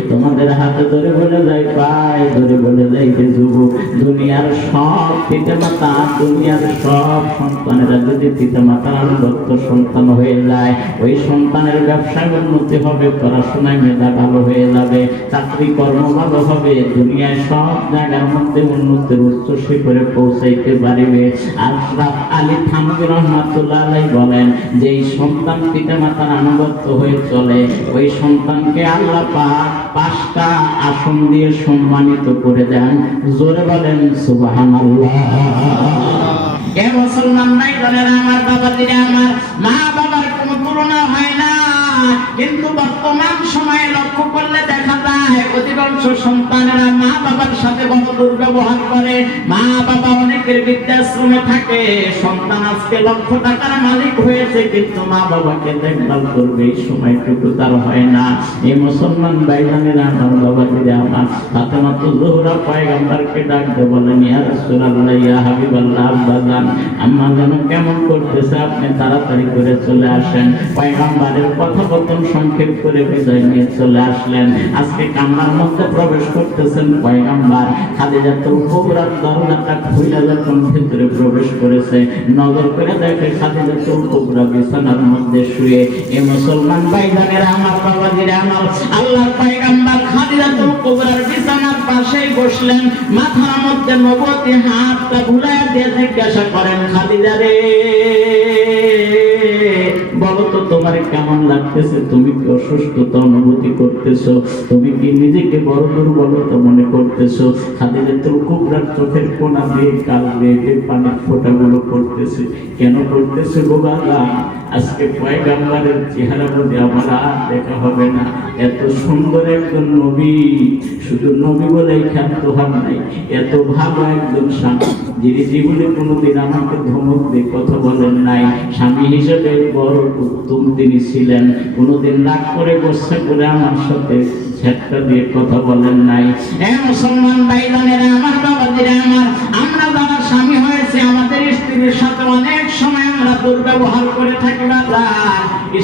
তোমাদের হাতে ধরে বলে যায়, পায়ে ধরে বলে যায় যে যুবক, দুনিয়ার সব পিতামাতা, দুনিয়ার সব সন্তানেরা যদি পিতামাতার আনুগত্য সন্তান হয়ে যায়, ওই সন্তানের ব্যবসায় উন্নতি হবে, পড়াশোনায় মেধা ভালো হয়ে যাবে, চাকরি কর্ম ভালো হবে, দুনিয়ায় সব জায়গার মধ্যে উন্নতির উচ্চ শিখরে পৌঁছাইতে পারবে। আশরাফ আলী থানভী রহমাতুল্লাহ আলাইহি বলেন, যেই সন্তান পিতামাতার আনুগত্য হয়ে চলে, ওই সন্তানকে আল্লাহ পাক 5টা আসন দিয়ে সম্মানিত করে দেন। জোরে বলেন সুবহানাল্লাহ। এ মুসলমান ভাইরা আমার, বাবাজিরা আমার, মা বাবার কোনো তুলনা হয় না। কিন্তু বর্তমান সময়ে লক্ষ্য করলে দেখা যায় অধিকাংশ সন্তানেরা মা বাবার সাথে বড় দুর্ব্যবহার করে। মা বাবা অনেকের বৃদ্ধাশ্রমে থাকে, সন্তান আজকে লক্ষ টাকার মালিক হয়েছে, কিন্তু মা বাবাকে দেখভাল করবে এই সময়টুকু তার হয় না। এই মুসলমান ভাইজানেরা আমার, বাবাজিরা আমার, ফাতেমা জোহরা পয়গম্বরকে ডাকতে বলেন, ইয়া রাসূলুল্লাহ, ইয়া হাবিবাল্লাহ, আব্বাজান আম্মা যেন কেমন করতেছে, আপনি তাড়াতাড়ি করে চলে আসেন। পয়গম্বরের কথোপকথন সংক্ষেপ করে বিদায় নিয়ে চলে আসলেন। আজকে কামরার মধ্যে প্রবেশ করতেছেন পয়গম্বর। খাদিজাতুল কুবরার দরজাটা খুলে যখন ভিতরে প্রবেশ করেছে, নজর করে দেখে খাদিজাতুল কুবরা বিছানার মধ্যে শুয়ে। এই মুসলমান ভাইজানেরা আমার, বাবাজিরা আমার, আল্লাহর পয়গম্বর খাদিজাতুল কুবরার বিছানার পাশেই বসলেন। মাথার মধ্যে নবুয়তি হাতটা বুলাইয়া দিয়ে জিজ্ঞাসা করেন, খাদিজা রে, বলো তো তোমার কেমন লাগতেছে? তুমি কি অসুস্থতা অনুভূতি করতেছো? তুমি কি নিজেকে বড় দুর্বলতা মনে করতেছো? খাদিজাতুল কুবরার চোখের কোনা দিয়ে কাল বেয়ে পানির ফোঁটাগুলো পড়তেছে। কেন পড়তেছে গো বাবা? আজকে পয়গম্বরের চেহারা বলে আমার আর দেখা হবে না। এত সুন্দর একজন নবী, শুধু নবী বলেই খ্যাত হন নাই, এত ভালো একজন স্বামী, যিনি জীবনে কোনোদিন আমাকে ধমক দিয়ে কথা বলেন নাই। স্বামী হিসেবে বড় উত্তম তিনি ছিলেন। কোনোদিন রাগ করে গোসা করে আমার সাথে ঝেটকা দিয়ে কথা বলেন নাই। মুসলমান ভাইজানেরা আমার, বাবাজিরা আমার, আমরা যারা স্বামী হয়েছে, আমাদের স্ত্রীর সাথে অনেক সময় আমরা দুর্ব্যবহার করে থাকি।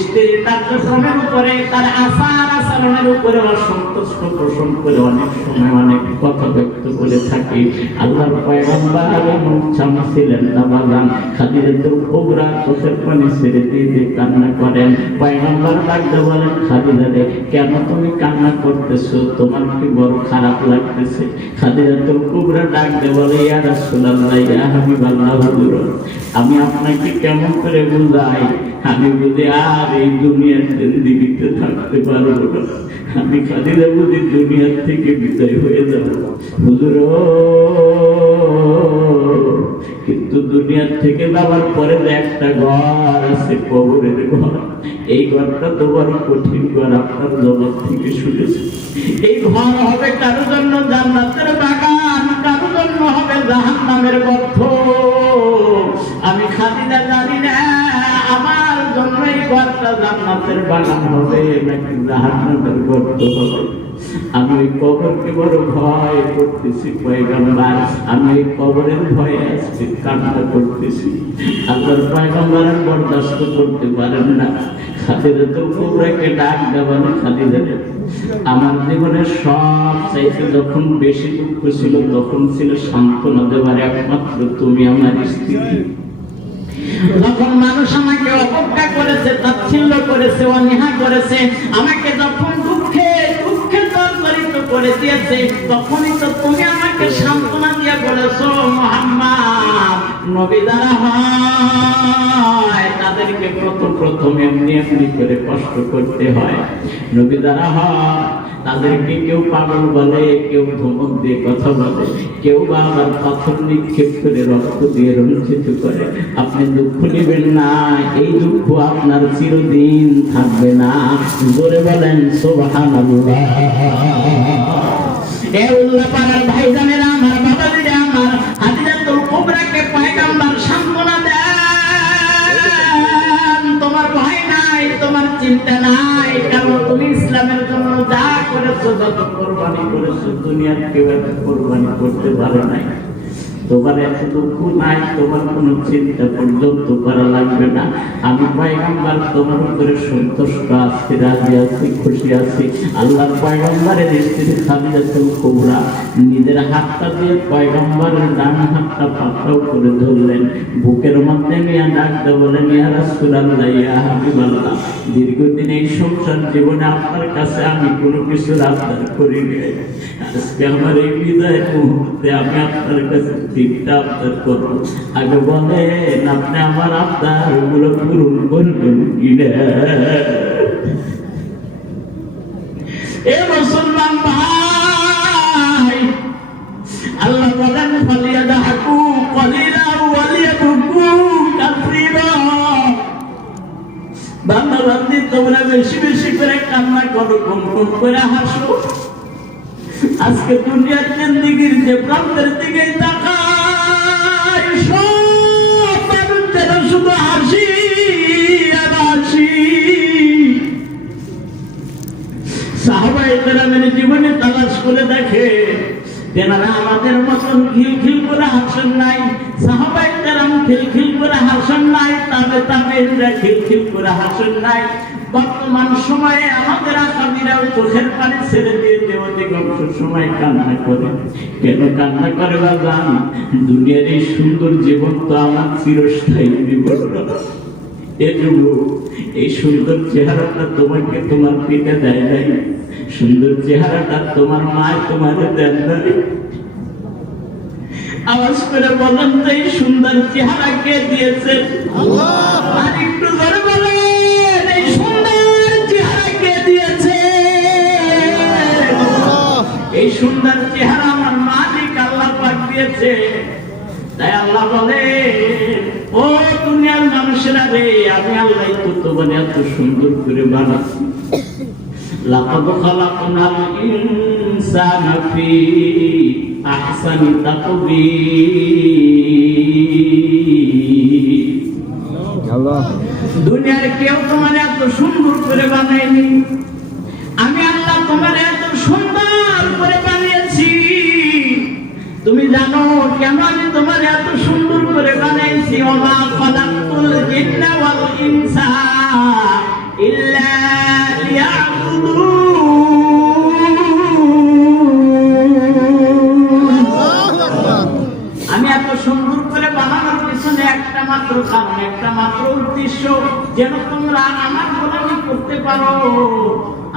স্ত্রীর কার্যক্রমের উপরে, তার আচার আচরণের উপরে অসন্তুষ্ট পোষণ করে অনেক সময় অনেক কথা ব্যক্ত করে থাকি। আল্লাহর পয়গম্বর মুছামা ছিলেন না বাগান। খাদিজাতুল কুবরা চোখের পানি ছেড়ে দিয়ে কান্না করেন। পয়গম্বর ডাকতে বলেন, খাদিজা রে, কেন তুমি কান্না করতেছো? তোমার কি বড় খারাপ লাগতেছে? খাদিজাতুল কুবরা ডাকতে বলে, ইয়া রাসূলুল্লাহ, ইয়া হাবিবাল্লাহ, হুজুর, আমি আপনাকে কেমন করে বুঝাই? আমি বুঝি আর এই দুনিয়ার জিন্দেগিতে থাকতে পারবো না। আমি খাদিজা বুঝি দুনিয়ার থেকে বিদায় হয়ে যাব হুজুর। কিন্তু দুনিয়ার থেকে যাবার পরে একটা ঘর আছে, কবরের ঘর। এই ঘরটা তো বড় কঠিন ঘর, আপনার জগৎ থেকে শুনেছি। এই ঘর হবে কারো জন্য জান্নাতের বাগান, কারো জন্য হবে জাহান্নামের গর্ত। আমি খাদিজা জানি না আমার জন্য এই ঘরটা জান্নাতের বাগান হবে নাকি জাহান্নামের গর্ত হবে। আমি ওই কবরকে বড় ভয় করতেছি পয়গম্বর, আমি ওই কবরের ভয়ে আজকে কান্না করতেছি। আল্লাহর পয়গম্বর বরদাস্ত করতে পারেন না। খাদিজাতুল কুবরাকে ডাক দেওয়া, খাদিজা, আমার জীবনের সব চাইতে যখন বেশি দুঃখ ছিল, তখন ছিল সান্ত্বনা দেওয়ার একমাত্র তুমি আমার স্ত্রী। যখন মানুষ আমাকে অবজ্ঞা করেছে, তাচ্ছিল্য করেছে, অনীহা করেছে, আমাকে যখন দুঃখে দুঃখে জর্জরিত করে দিয়েছে, তখনই তো তুমি আমাকে তাদেরকে সান্ত্বনা দিয়ে বলেছো মুহাম্মদ নবী যারা হয় তাদেরকে প্রথম এমনি করে কষ্ট করতে হয়। নবী যারা হয় তাদেরকে কেউ পাগল বলে, কেউ ধমক দিয়ে কথা বলে, কেউ বা আবার পাথর নিক্ষেপ করে রক্ত দিয়ে রঞ্জিত করে। আপনি দুঃখ নেবেন না, এই দুঃখ আপনার চিরদিন থাকবে না। জোরে বলেন সুবহানাল্লাহ। এ উল্লাপাড়ার ভাইজানেরা আমার, বাবাজিরা আমার, হাদিজাতুল কুবরাকে পয়গম্বর সান্ত্বনা দেন, তোমার ভয় নাই, তোমার চিন্তা নাই, কারণ তুমি ইসলামের জন্য যা করেছো, যত কোরবানি করেছো, দুনিয়ার কেউ এত কোরবানি করতে পারে নাই। তোমার এত দুঃখ নাই, তোমার কোনো চিন্তা পর্যন্ত করা লাগবে না। আমি পয়গম্বর তোমার উপরে সন্তুষ্ট আছি, রাজি আছি, খুশি আছি। আল্লাহর পয়গম্বরের স্ত্রী খাদিজাতুল কুবরা নিজের হাতটা দিয়ে পয়গম্বরের ডান হাতটা পাকড়াও করে ধরলেন, বুকের মধ্যে নিয়ে ডাকতে বলেন, ইয়া রাসূলুল্লাহ, ইয়া হাবিবাল্লাহ, দীর্ঘদিন এই সংসার জীবনে আপনার কাছে আমি কোনো কিছুর আবদার করিনি। আজকে আমার এই বিদায় মুহূর্তে আমি আপনার কাছে তিনটা আবদার করবো। আগে বলেন আপনি আমার আবদার গুলো পূরণ করবেন কিনা? এ মুসলমান ভাই, আল্লাহ বলেন ফালিয়াদহাকু ক্বালিলা ওয়ালিয়াবকু কাসীরা। বান্দা বান্দি তোমরা বেশি বেশি করে কান্না করো, কম কম করে হাসো। আজকে দুনিয়ার জিন্দেগির যে প্রান্তের দিকে তাকাই, সব মানুষ যেন শুধু হাসি আর হাসি। সাহাবায়ে কেরামের জীবনে তালাশ করে দেখে, তেনারা আমাদের মতন খিলখিল করে হাসেন নাই। সাহাবায়ে কেরাম খিলখিল করে হাসেন নাই, তাবেঈনরা খিলখিল করে হাসেন নাই। বর্তমান সময়ে আমাদের আসামিরাও চোখের পানি ছেড়ে দিয়ে অধিকাংশ সময় কান্না করে। কেন কান্না করে বাজান? দুনিয়ার এই সুন্দর জীবন তো আমার চিরস্থায়ী জীবন। এই সুন্দর চেহারাটা তোমাকে তোমার পিতা দেয় নাই, সুন্দর চেহারাটা তোমার মা তোমার দেন নাই। আওয়াজ করে বলেন তো, এই সুন্দর চেহারা কে দিয়েছে? আল্লাহ। আর একটু জোরে বলেন, এই সুন্দর চেহারা কে দিয়েছে? এই সুন্দর চেহারা আমার মালিক আল্লাহ পাক দিয়েছে। তাই আল্লাহ বলে, ও দুনিয়ার মানুষেরা রে, আমি আল্লাহ তো তোমার এত সুন্দর করে বানাচ্ছি। লাকাদ খালাকনাল ইনসানা ফি আহসানি তাকবীর। আল্লাহ, দুনিয়ার কেউ তোমার এত সুন্দর করে বানায়নি। আমি আল্লাহ তোমার এত সুন্দর করে বানিয়েছি। তুমি জানো কেন আমি তোমার এত সুন্দর করে বানাইছি? ওমা খালাকতুল জিন্না ওয়াল ইনসা ইল্লা লিয়াবুদুন। আমি এত সুন্দর করে বানানোর পিছনে একটা মাত্র কারণ, একটা মাত্র উদ্দেশ্য, যেন তোমরা আমার গোলামি করতে পারো,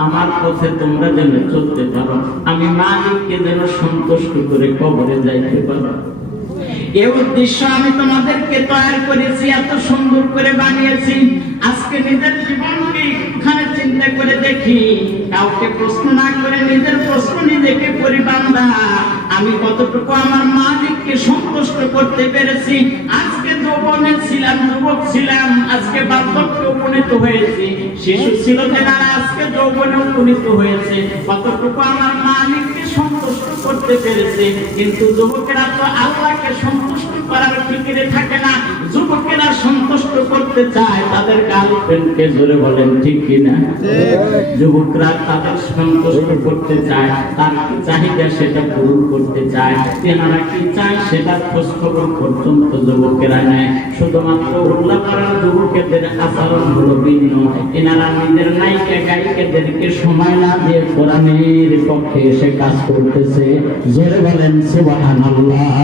আমার পথে তোমরা যেন চলতে পারো, আমি মালিককে যেন সন্তুষ্ট করে কবরে যাইতে পারো। এই উদ্দেশ্য আমি তোমাদেরকে তৈরি করেছি, এত সুন্দর করে বানিয়েছি। আজকে নিজের জীবনকে একটুখানি চিন্তা করে দেখি, কাউকে প্রশ্ন না করে নিজের প্রশ্ন নিজেকে করি, বান্দা আমি কতটুকু আমার মালিককে সন্তুষ্ট করতে পেরেছি? আজকে যৌবনে ছিলাম, যুবক ছিলাম, আজকে বার্ধক্যে উপনীত হয়েছি, শিশু ছিল তেনারা আজকে যৌবনে উপনীত হয়েছে, কতটুকু আমার মালিককে সন্তুষ্ট করতে পেরেছে? কিন্তু যুবকেরা তো আল্লাহকে সন্তুষ্ট করার ফিকিরে থাকে না। যুবকেরা সন্তুষ্ট করতে চায় তাদের গার্লফ্রেন্ডকে, জোরে বলেন ঠিক কিনা? যুবকরা তাদের সন্তুষ্ট করতে চায়, তার কি চাহিদা সেটা পূরণ করতে চায়। তেনারা কি চায় সেটা খোঁজ খবর পর্যন্ত যুবকেরা নেয়। শুধুমাত্র উল্লাপাড়ার যুবকেদের আচরণ হলো ভিন্ন। এনারা নিজের নায়িকা গায়িকাদেরকে সময় না দিয়ে কোরআনের পক্ষে এসে কাজ করতেছে। জোরে বলেন সুবহানাল্লাহ।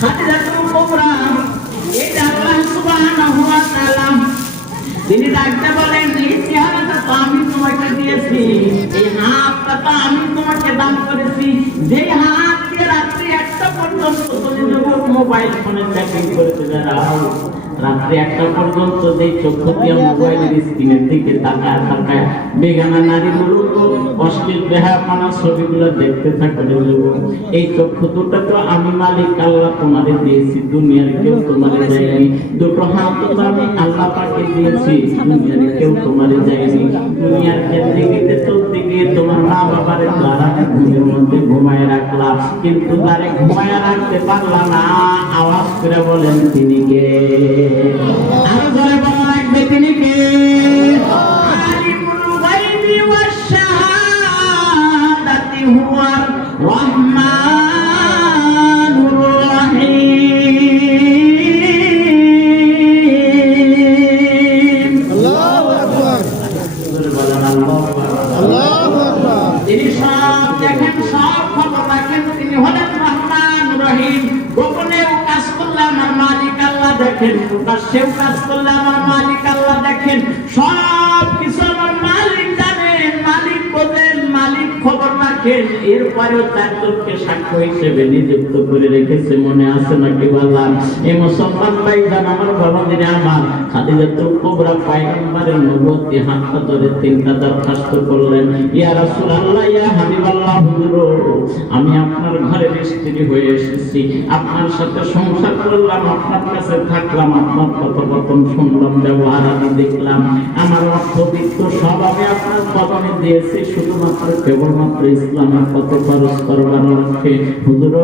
খাদিজাতুল কুবরা এটা আল্লাহ সুবহানাহু ওয়া তাআলা তিনি ডাকতে বলেন, এই চেহারাটা তো আমি তোমাকে দিয়েছি, এই হাতটা তো আমি তোমাকে দান করেছি, যে হাত দিয়ে রাত্রি 1টা পর্যন্ত তুমি যুবক মোবাইল ফোনে চ্যাটিং করতে যাও, রাত্রি 1টা পর্যন্ত যে চক্ষু দিয়ে মোবাইলের স্ক্রিনের দিকে তাকায় তাকায় বেগানা নারীগুলো অশ্লীল বেহায়াপনা ছবিগুলো দেখতে থাকে, এই চক্ষু দুটো তো আমি মালিক আল্লাহ তোমাদের দিয়েছি, দুনিয়ার কেউ তোমাদের দেয়নি। দুটো হাত তো আমি আল্লাহ পাকে দিয়েছি, দুনিয়ার কেউ তোমাদের দেয়নি। দুনিয়ার জিন্দেগিতে চলতে গিয়ে তোমার মা বাবার দ্বারা ঘুমের মধ্যে ঘুমায় রাখলাম, কিন্তু তারে ঘুমায় রাখতে পারলাম না। আওয়াজ করে বলেন তিনি কে? আরো ধরে বলা লাগবে তিনি কে? আলিমুল গায়বি ওয়াশ শাহাদাতি হুয়ার রহমানুর রহিম। আল্লাহু আকবার। বলেন আল্লাহু আকবার। তিনি সব দেখেন, সব খবর রাখেন, তিনি হলেন রহমানুর রহিম। গোপনেও কাজ করলে আমার মালিক আল্লাহ দেখেন, প্রকাশ্যেও কাজ করলে আমার মালিক আল্লাহ দেখেন, সব কিছু আমার মালিক জানেন, মালিক বোঝেন, মালিক খবর রাখেন। এরপরেও তার চোখকে সাক্ষ্য হিসেবে নিযুক্ত করে রেখেছে। মনে আছে নাকি বললাম? এই মুসলমান ভাইজান আমার বাবাজিরা আমার, খাদিজাতুল কুবরা পয়গম্বরের নবুয়তি হাতটা ধরে 3টা দরখাস্ত করলেন। ইয়া রাসূলুল্লাহ, ইয়া হাবিবাল্লাহ, হুজুর আমি আপনার ঘরের স্ত্রী হয়ে এসেছি, আপনার সাথে সংসার করলাম, আপনার কাছে থাকলাম, আপনার কথোপকথন শুনলাম, ব্যবহার আমি দেখলাম, আমার অর্থবিত্ত সব আমি আপনার কদমে দিয়েছি, শুধুমাত্র কেবলমাত্র ইসলামের পথে খরচ করবার লক্ষ্যে। হুজুর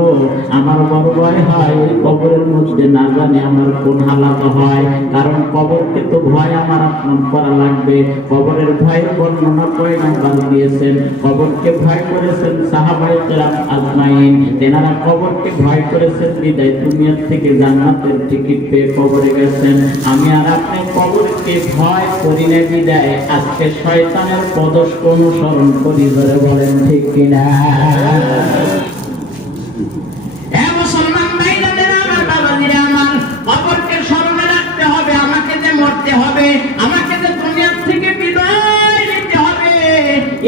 আমার বড় ভয় হয় ওই কবরের মধ্যে না জানি আমার কোন হালাত হয়, কারণ কবরকে তো ভয় আমার আপনার করা লাগবে। কবরের ভয়ের বর্ণনা পয়গম্বর দিয়েছেন, কবরকে ভয় করেছেন সাহাবায়ে কেরাম আজমাইন, তেনারা কবরকে ভয় করেছেন বিদায় দুনিয়ার থেকে জান্নাতের টিকিট পেয়ে কবরে গেছেন। আমি আর আপনি কবরকে ভয় করি না বিদায় আজকে শয়তানের পদস্ক অনুসরণ করি। ধরে বলেন ঠিক কিনা? মুসলমান ভাইদের আমার, বাবাজিরা আমার, কবরকে স্মরণে রাখতে হবে। আমাকে যে মরতে হবে, আমাকে যে দুনিয়ার থেকে বিদায় নিতে হবে,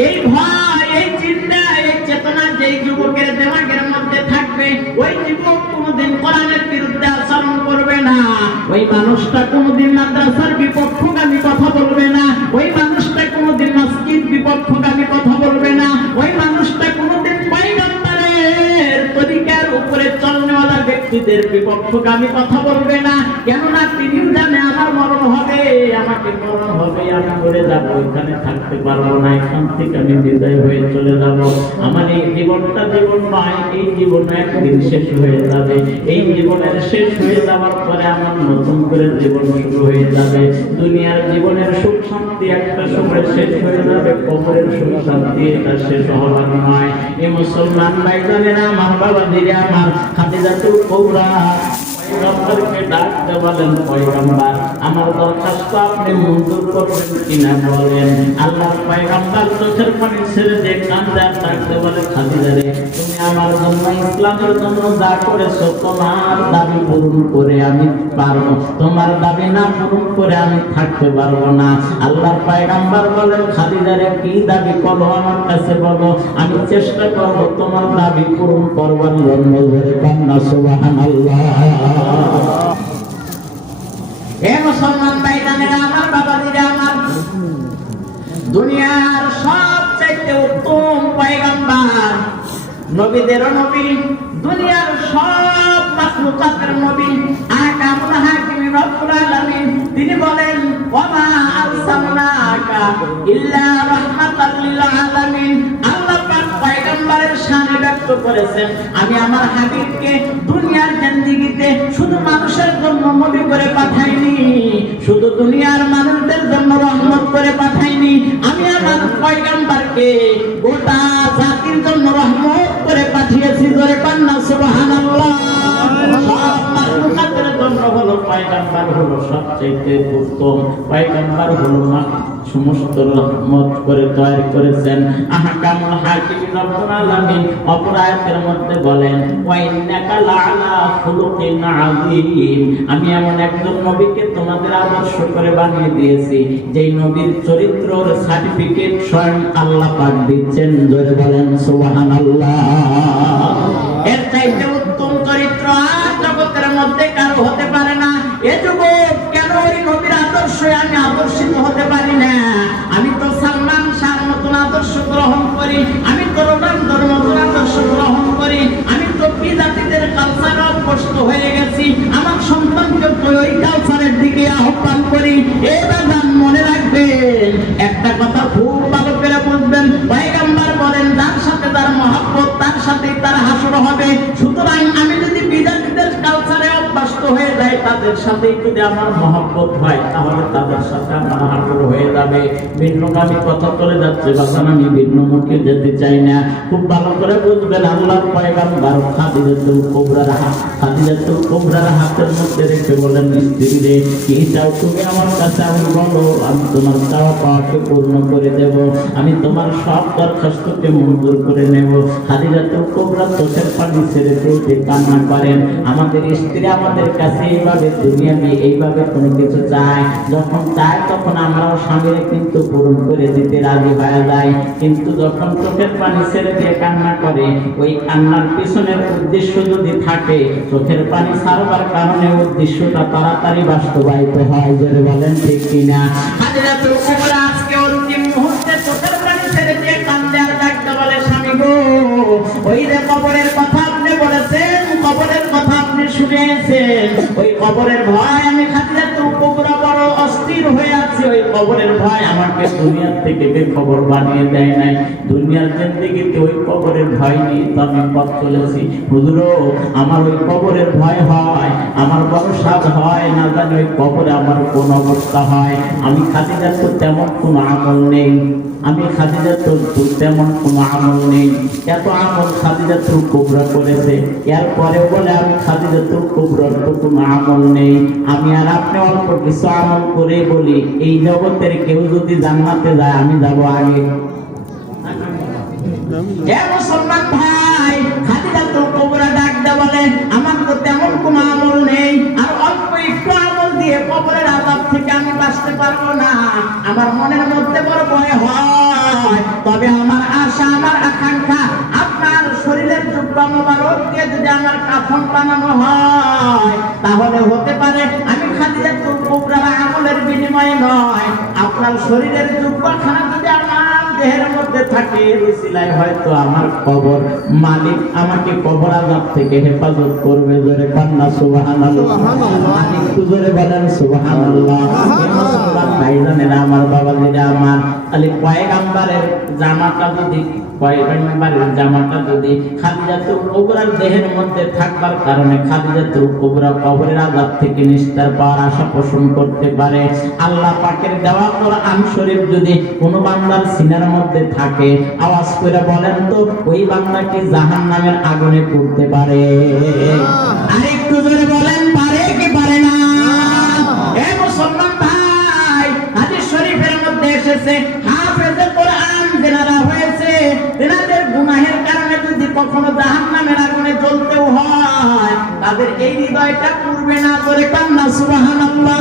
এই ভয়, এই চিন্তা, এই চেতনা যেই যুবকের দিমাগের মধ্যে থাকবে, ওই যুবক কোনদিন কোরআনের বিরুদ্ধে আচরণ করবে না, ওই মানুষটা কোনদিন মাদ্রাসার বিপক্ষগামী কথা বলবে না, ওই মানুষটা কোনদিন মসজিদ বিপক্ষগামী কথা বলবে না, ওই মানুষটা কোনদিন পয়গম্বরের তরিকার উপরে চলনেওয়ালা ব্যক্তিদের বিপক্ষগামী কথা বলবে না। কেননা তিনিও জানে আমার মরণ হবে, আমাকে মরণ হবে, আমি মরে যাব, এখানে থাকতে পারবো না, এখান থেকে আমি বিদায় হয়ে চলে যাব। আমার এই জীবনটা জীবন নয়, এই জীবন একদিন শেষ হয়ে যাবে। এই জীবনের শেষ হয়ে যাওয়ার পরে আমার নতুন করে জীবন শুরু হয়ে যাবে। দুনিয়ার জীবনের সুখ শান্তি একটা সময় শেষ হয়ে যাবে, কবরের সুখ শান্তি এটা শেষ হবার নয়। এই মুসলমান ভাইজানেরা আমার, বাবাজিরা আমার, খাদিজাতুল কুবরা পয়গম্বরকে ডাকতে বলেন, পয়গম্বর আমার দরখাস্ত আপনি মঞ্জুর করবেন কিনা বলেন। আল্লাহর পয়গম্বর চোখের পানি ছেড়ে দিয়ে কাঁদতে আর ডাকতে বলে, খাদিজা রে, তুমি আমার জন্য, ইসলামের জন্য যা করেছো, তোমার দাবি পূরণ করে আমি পারবো, তোমার দাবি না পূরণ করে আমি থাকতে পারবো না। আল্লাহর পয়গম্বর বলেন, খাদিজা রে, কি দাবি করো আমার কাছে বলো, আমি চেষ্টা করবো তোমার দাবি পূরণ করবার জন্য। সুবহানাল্লাহ। এ মুসলমান ভাইজানেরা আমার, বাবাজিরা আমার, দুনিয়ার সবচেয়ে উত্তম পয়গম্বর, নবীদেরও নবী, দুনিয়ার সব মাখলুকাতের নবী, আকামুল হাকিম রব্বুল আলামিন, তিনি বলেন, ওয়া মা আরসালনাকা ইল্লা রাহমাতাল লিল আলামিন। আল্লাহ পাক পয়গম্বরের শানে ব্যক্ত করেছেন, আমি আমার হাবিবকে দুনিয়ার জিন্দেগিতে শুধু মানুষের জন্য নবী করে পাঠাইনি, শুধু দুনিয়ার মানুষদের জন্য রহমত করে পাঠাইনি, আমি আমার পয়গম্বরকে গোটা জাতির জন্য রহমত করে পাঠিয়েছি। জোরে কান্না সুবহানাল্লাহ। সব মাখলুকাতের জন্য হলো পয়গম্বর হলো সবচেয়ে উত্তম, পয়গম্বর হলো সমস্ত রহমত করে তৈরি করেছেন। আহকামুল হাকিম রব্বুল আলামিন অপর আয়াতের মধ্যে বলেন, ওয়া ইন্নাকা লাআলা খুলুকিন আযীম, আমি এমন একজন নবীকে তোমাদের আদর্শ করে বানিয়ে দিয়েছি যেই নবীর চরিত্রের সার্টিফিকেট স্বয়ং আল্লাহ পাক দিচ্ছেন। জোরে বলেন সুবহানাল্লাহ। এর চাইতে উত্তম চরিত্র আর জগতের মধ্যে কারো হতে পারে না। এ যুবক, কেন ওই নবীর আদর্শে আমি আদর্শিত হতে পারি না? আমি তো সালমান শাহর মতন আদর্শ গ্রহণ করি, আমি তো রোনালদোর মতন আদর্শ গ্রহণ করি, আমি তো বিজাতিদের কালচারে অভ্যস্ত হয়ে গেছি। আমার সন্তানকে ওই কালচারের দিকে আহ্বান করি। এবার মনে রাখবেন, একটা কথা খুব ভালো করে বুঝবেন, পয়গম্বর বলেন যার সাথে তার মহব্বত তার সাথেই তার হাসর হবে। সুতরাং আমি যদি বিজাতিদের কালচারে অভ্যস্ত হয়ে যাই, তাদের সাথেই যদি আমার মহব্বত হয়, তাহলে তাদের সাথে আমার হাসর হয়ে যাবে। ভিন্নগামী কথা চলে যাচ্ছে বাবা, আমি ভিন্নমুখী যেতে চাই না। খুব ভালো করে বুঝবেন, আল্লাহর পয়গম্বর খাদিজাতুল কুবরার হাতের মধ্যে রেখে বলেন, স্ত্রী রে, কি চাও তুমি আমার কাছে? আমি বলো, আমি তোমার চাওয়া পাওয়াকে পূর্ণ করে দেব, আমি তোমার সব দরখাস্তকে মঞ্জুর করে নেব। খাদিজাতুল কুবরা চোখের পানি ছেড়ে দিয়ে কান্না করেন। আমাদের স্ত্রী আমাদের কাছে এইভাবে দুনিয়াবি এইভাবে কোনো কিছু চায়, যখন চায় তখন আমরাও স্বামীরে কিন্তু পূরণ করে দিতে রাজি হয়ে যাই, কিন্তু যখন চোখের পানি ছেড়ে দিয়ে কান্না করে, ওই কান্নার পিছনের উদ্দেশ্য যদি থাকে, চোখের পানি ছাড়বার কারণে উদ্দেশ্যটা তাড়াতাড়ি বাস্তবায়িত হয়। যারা বলেন ঠিক কিনা? খাদিজাতুল কুবরা আজকে অন্তিম মুহূর্তে চোখের পানি ছেড়ে দিয়ে কান্দে আর ডাকতে বলে, স্বামী গো, ওই যে কবরের কথা আপনি বলেছেন, কবরের কথা আপনি শুনেছেন, ওই কবরের ভয় আমি খাদিজাতুল কুবরা বড় অস্থির হয়ে আছি। ওই কবরের ভয় আমাকে দুনিয়ার থেকে বেখবর বানিয়ে দেয় নাই। দুনিয়ার জিন্দেগিতে ওই কবরের ভয় নিয়ে তো আমি পথ চলেছি। হুজুর, আমার ওই কবরের ভয় হয়, আমার বড় সাধ হয়, না জানি ওই কবরে আমার কোন অবস্থা হয়। আমি খাদিজাতুল তেমন কোনো আমল নেই, আমি খাদিজাতুল তেমন কোনো আমল নেই। এত আমল খাদিজাতুল কুবরা করেছে, এরপরেও বলে আমি খাদিজাতুল কুবরার তো কোনো আমল নেই। আমি আর আপনি অল্প কিছু আমল করে বলি, এই জগতের কেউ যদি জান্নাতে যায়, আমি যাব আগে। মুসলমান ভাই, খাদিজাতুল কুবরা ডাক দেয়া বলে, আমার তো তেমন কোনো আমল নেই, আর অল্প একটু আমল দিয়ে কবরের আযাব থেকে আমি বাঁচতে পারবো না। আমার মনের মধ্যে বড় ভয় হয়, তবে আমার আশা, আমার আকাঙ্ক্ষা, আপনার শরীরের জুব্বা মোবারক দিয়ে যদি আমার কাফন বানানো হয়, তাহলে হতে পারে আমি খাদিজাতুল কুবরার আমলের বিনিময়ে নয়, আপনার শরীরের জুব্বাখানা যদি আমার দেহের মধ্যে থাকে, রুসিলায় হয়তো আমার কবর মালিক আমাকে কবর আযাব থেকে হেফাজত করবে। জোরে কান্না সুবহানাল্লাহ। মালিক জোরে বলেন সুবহানাল্লাহ। মুসলমান ভাইজানেরা, আমার বাবাজিরা আমার, আলী পয়গম্বরের জামাটা যদি খাদিজাতুল কুবরার দেহের মধ্যে থাকবার কারণে খাদিজাতুল কুবরা কবরের আযাব থেকে নিস্তার পাওয়ার আশা পোষণ করতে পারে। আল্লাহ পাকের দেওয়া কোরআন শরীফ যদি কোন বান্দার সিনার মধ্যে থাকে, আওয়াজ করে বলেন তো, ওই বান্দা কি জাহান্নামের আগুনে পুড়তে পারে? আরেকটু জোরে বলেন, পারে কি পারে না? এ মুসলমান ভাই, হাদিস শরীফের মধ্যে এসেছে, হাফেজে কোরআন যারা হয়েছে, এনাদের গুনাহের কারণে যদি কখনো জাহান্নামের আগুনে জ্বলতেও হয়, তাদের এই হৃদয়টা পুড়বে না। করে কান্না সুবহানাল্লাহ।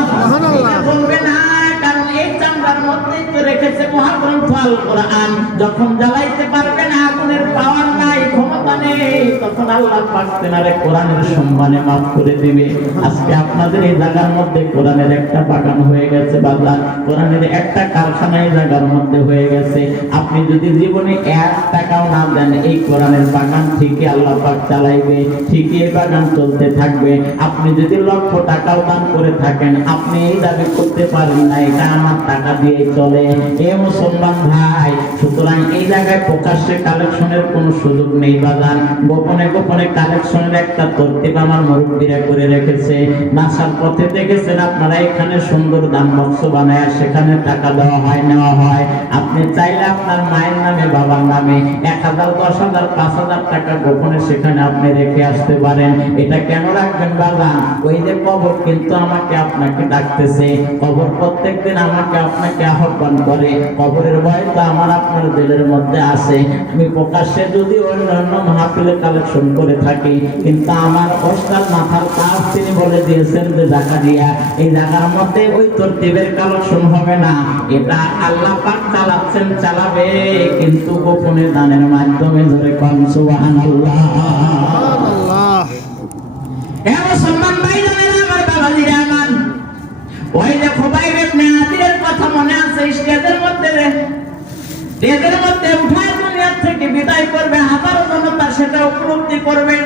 বলবে না, কারণ এই চামড়ার মধ্যেই তো রেখেছে মহাগ্রন্থ আল কোরআন। যখন জ্বালাইতে পারবে না, আগুনের পাওয়ার নাই, ক্ষমতা নেই, তখন আল্লাহ পাক তেনারে কোরআনের সম্মানে মাফ করে দিবে। আজকে আপনাদের এই জায়গার মধ্যে কোরআনের একটা বাগান হয়ে গেছে, বাজার কোরআনের একটা কারখানা এই জায়গার মধ্যে হয়ে গেছে। আপনি যদি জীবনে 1 টাকাও না দেন, এই কোরআনের বাগান ঠিকই আল্লাহ পাক চালাইবে, ঠিকই এই বাগান চলতে থাকবে। আপনি যদি লক্ষ টাকাও দান করে থাকেন, আপনি এই দাবি করতে পারেন না এটা আমার টাকা দিয়ে চলে। এ মুসলমান ভাই, সুতরাং এই জায়গায় প্রকাশ্যে কালেকশনের কোনো সুযোগ নেই বাজার, গোপন গোপনে গোপনে কালেকশনের একটা তরতিব আমার মুরব্বীরা করে রেখেছে। নাসার পথে দেখেছেন আপনারা এখানে সুন্দর দান বক্স বানায় সেখানে টাকা দেওয়া হয়, নেওয়া হয়। আপনি চাইলে আপনার মায়ের নামে, বাবার নামে 1000, 10,000, 5,000 টাকা গোপনে সেখানে আপনি রেখে আসতে পারেন। এটা কেন রাখবেন বাবা? ওই যে কবর কিন্তু আমাকে আপনাকে ডাকতেছে, কবর প্রত্যেকদিন আমাকে আপনাকে আহ্বান করে। কবরের ভয় তো আমার আপনার দিলের মধ্যে আছে। আমি প্রকাশ্যে যদি অন্যান্য মাহফিলে কালেকশন করে থাকি, কিন্তু আমার ওস্তাদ মাথার কাজ তিনি বলে দিয়েছেন যে জাকারিয়া এই জায়গার মধ্যে ওই তরতিবের কালেকশন হবে না। এটা আল্লাহ পাক চালাচ্ছেন, চালাবে কিন্তু গোপনে দানের মাধ্যমে। ধরে কোন সুবহানাল্লাহ। এ মুসলমান ভাইজানেরা, আমার বাবাজিরা আমার, ওই যে খুবাইব ইবনে আদির কথা মনে আছে? স্টেজের মধ্যে উঠায় দুনিয়া থেকে বিদায় করবে, হাজারো জনতা সেটা উপলব্ধি করবেন।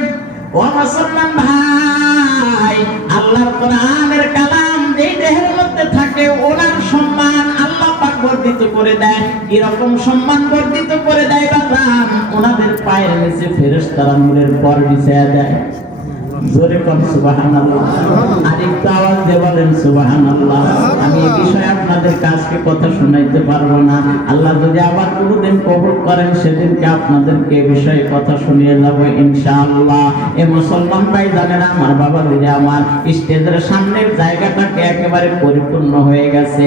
ও মুসলমান ভাই, আল্লাহর কোরআনের কালাম যেই দেহের মধ্যে থাকে ওনার সম্মান আল্লাহ পাক বর্ধিত করে দেয়। এরকম সম্মান বর্ধিত করে দেয় বাজান, ওনাদের পায়ের নিচে ফেরেশতারা নূরের পর বিছায়া দেয়। জোরে কোন সুবহানাল্লাহ। আরেকটু আওয়াজ দিয়ে বলেন সুবহানাল্লাহ। আমি এই বিষয়ে আপনাদের কাছে কথা শোনাইতে পারবো না। আল্লাহ যদি আবার কোনোদিন কবুল করেন সেদিনকে আপনাদেরকে এই বিষয়ে কথা শুনিয়ে যাব ইনশাআল্লাহ। এই মুসলমান ভাইজানেরা আমার, বাবাজিরা আমার, স্টেজের সামনের জায়গাটাকে একেবারে পরিপূর্ণ হয়ে গেছে।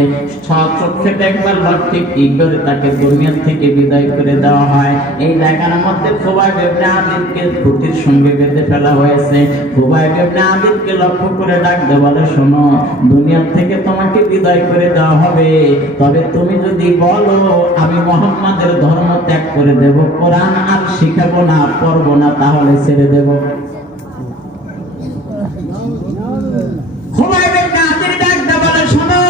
চোখে দেখবার লক্ষ্যে কি করে তাকে দুনিয়া থেকে বিদায় করে দেওয়া হয়। এই জায়গার মধ্যে খুবাইব ইবনে আদিরকে খুঁটির সঙ্গে বেঁধে ফেলা হয়েছে। খুবাইব ইবনে আদিরকে লক্ষ্য করে ডাকতে বলে, শোনো, দুনিয়া থেকে তোমাকে বিদায় করে দেওয়া হবে, তবে তুমি যদি বলো আমি মুহাম্মাদের ধর্ম ত্যাগ করে দেব, কোরআন আর শিখাবো না, পড়বো না, তাহলে ছেড়ে দেব। খুবাইব ইবনে আদির ডাকতে বলে, শোনো,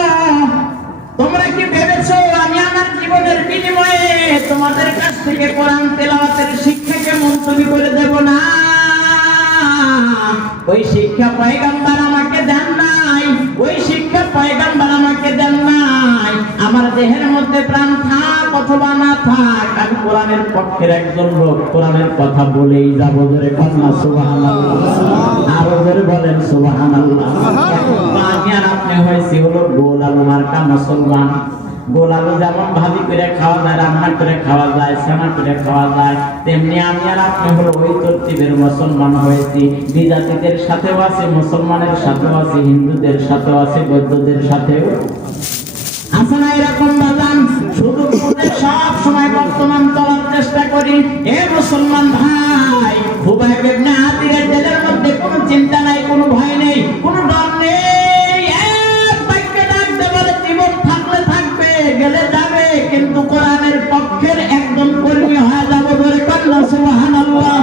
তোমরা কি ভেবেছো আমি আমার জীবনের বিনিময়ে তোমাদের কাছ থেকে কোরআন তেলাওয়াতের শিক্ষাকে মুলতবি করে দেব না? ওই শিক্ষা পয়গম্বর আমাকে দেন নাই, ওই শিক্ষা পয়গম্বর আমাকে দেন নাই। আমার দেহের মধ্যে প্রাণ থাক অথবা না থাক, আমি কোরআনের পক্ষের একজন লোক, কোরআনের কথা বলেই যাবো। জোরে কন্যা সুবহানাল্লাহ। আরো জোরে বলেন সুবহানাল্লাহ। আমি আর আপনি হয়েছি হলো গোল আলু মার্কা মুসলমান। গোল আলু যেমন ভাজি করে খাওয়া যায়, রান্না করে খাওয়া যায়, ছানা করে খাওয়া যায়, তেমনি আমি আর আপনি হলো ওই তরতিবের মুসলমান হয়েছি। বিজাতিদের সাথেও আছে, মুসলমানের সাথেও আছে, হিন্দুদের সাথেও আছে, বৌদ্ধদের সাথেও আছে না এরকম বাজান? শুধু সব সময় বর্তমান চলার চেষ্টা করি। এ মুসলমান ভাই, খুবাইব ইবনে আদির দিলের মধ্যে কোনো চিন্তা নাই, কোনো ভয় নেই, কোনো ডর নেই। এক বাক্যে ডাকতে বলে, জীবন থাকলে থাকবে, গেলে যাবে, কিন্তু কোরআনের পক্ষের একজন কর্মী হয়ে যাবো। ধরে কন্যা সুবহানাল্লাহ।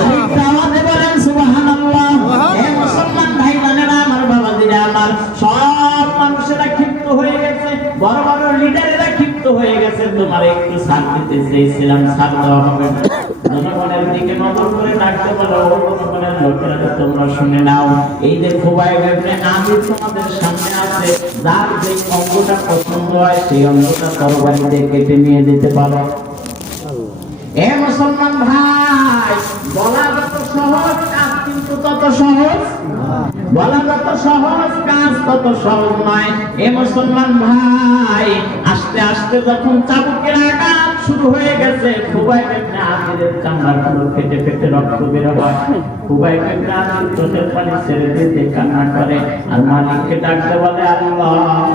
আরেকটা আওয়াজে বলেন সুবহানাল্লাহ। এ মুসলমান ভাই বোনেরা আমার, বাবাজিরা আমার, সব মানুষেরা ক্ষিপ্ত হয়ে গেছে, বড় বড় লিডারেরা ক্ষিপ্ত হয়ে গেছে। তোমার একটু ছাড় দিতে চেয়েছিলাম, ছাড় দেওয়া হবে না। জনগণের দিকে নজর করে ডাকতে বলো, ও জনগণের লোকেরা তোমরা শুনে নাও, এই যে খুবাইব ইবনে আদির তোমাদের সামনে আছে, যার যে অঙ্গটা পছন্দ হয় সেই অঙ্গটা তরবারি দিয়ে কেটে নিয়ে যেতে পারো। এ মুসলমান ভাই, বলা যত সহজ, কাজ কিন্তু তত সহজ। বলা যত সহজ, কাজ তত সহজ নয়। এ মুসলমান ভাই, আস্তে আস্তে যখন চাবুকের আঘাত শুরু হয়ে গেছে, খুবাইব ইবনে আদিরের চামড়াগুলো ফেটে ফেটে রক্ত বের হয়। খুবাইব ইবনে আদির চোখের পানি ছেড়ে দিয়ে কান্না করে আর মালিককে ডাকতে বলে, আল্লাহ,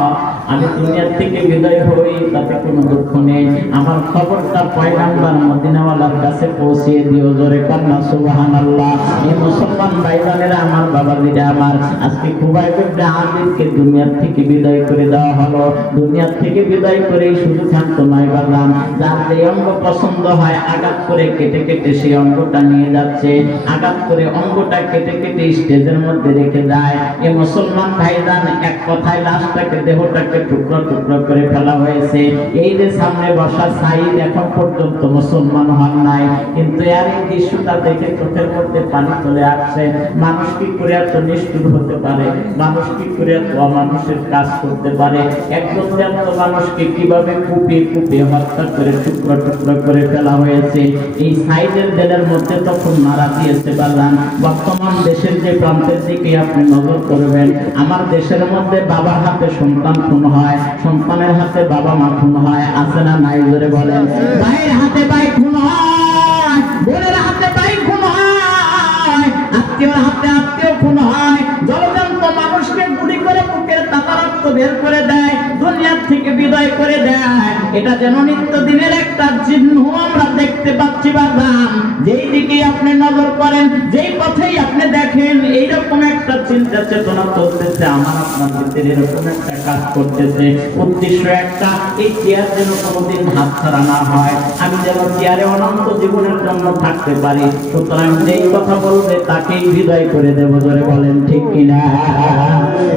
আমি দুনিয়া থেকে বিদায় হই, তাতে কোনো দুঃখ নেই, আমার খবরটা পয়গম্বর মদিনাওয়ালার কাছে পৌঁছিয়ে দিও। জোরে কন্যা সুবহানাল্লাহ। এই মুসলমান ভাইজানেরা আমার, বাবাজিরা আমার, আজকে খুবাইব ইবনে আদিরকে দুনিয়া থেকে বিদায় করে দেওয়া হলো। দুনিয়া থেকে বিদায় করে শুধু থাকতো নয় বাজান, যার যে অঙ্গ পছন্দ হয় আঘাত করে কেটে কেটে সেই অঙ্গটা নিয়ে যাচ্ছে, আঘাত করে অঙ্গটা কেটে কেটে স্টেজের মধ্যে রেখে যায়। এই মুসলমান ভাইজান এক কথায় লাশটাকে, দেহটাকে টুকরো টুকরো করে ফেলা হয়েছে। এই যে সামনে বসা সাইদ এখন পর্যন্ত মুসলমান হন নাই, কিন্তু আর এই দৃশ্যটা দেখে চোখের মধ্যে পানি চলে আসছে। মানুষ কি করে এত নিষ্ঠুর হতে পারে, মানুষ কি করে এত অমানুষের কাজ করতে পারে, একজন জ্যান্ত মানুষকে কিভাবে কুপিয়ে কুপিয়ে হত্যা করে টুকরো টুকরো করে ফেলা হয়েছে। এই সাইদের দেলের মধ্যে তখন মারা দিয়েছে বাজান। বর্তমান দেশের যে প্রান্তের দিকে আপনি নজর করবেন, আমার দেশের মধ্যে বাবার হাতে সন্তান খুন হয়, সন্তানের হাতে বাবা মা খুন হয়, আছে না নাই জোরে বলেন? ভাইয়ের হাতে ভাই খুন হয়, বোনের হাতে ভাই খুন হয়, আত্মীয়র হাতে আত্মীয় খুন হয়, জলজন্ত মানুষকে গুলি করে বুকের তাজা রক্ত বের করে দেয়, দুনিয়া থেকে বিদায় করে দেয়। এটা যেন নিত্য দিনের একটা চিহ্ন আমরা দেখতে পাচ্ছি বাজান। যেই দিকে আপনি নজর করেন, যেই পথেই আপনি দেখেন, এইরকম একটা চিন্তা চেতনা চলতেছে, আমার আপনার ভিতরে এরকম একটা কাজ করতেছে। উদ্দেশ্য একটা, এই চেয়ার যেন কোনোদিন হাত ছাড়া না হয়, আমি যেন চেয়ারে অনন্ত জীবনের জন্য থাকতে পারি। সুতরাং যেই কথা বলবে তাকেই বিদায় করে দেবো, জোরে বলেন ঠিক কিনা?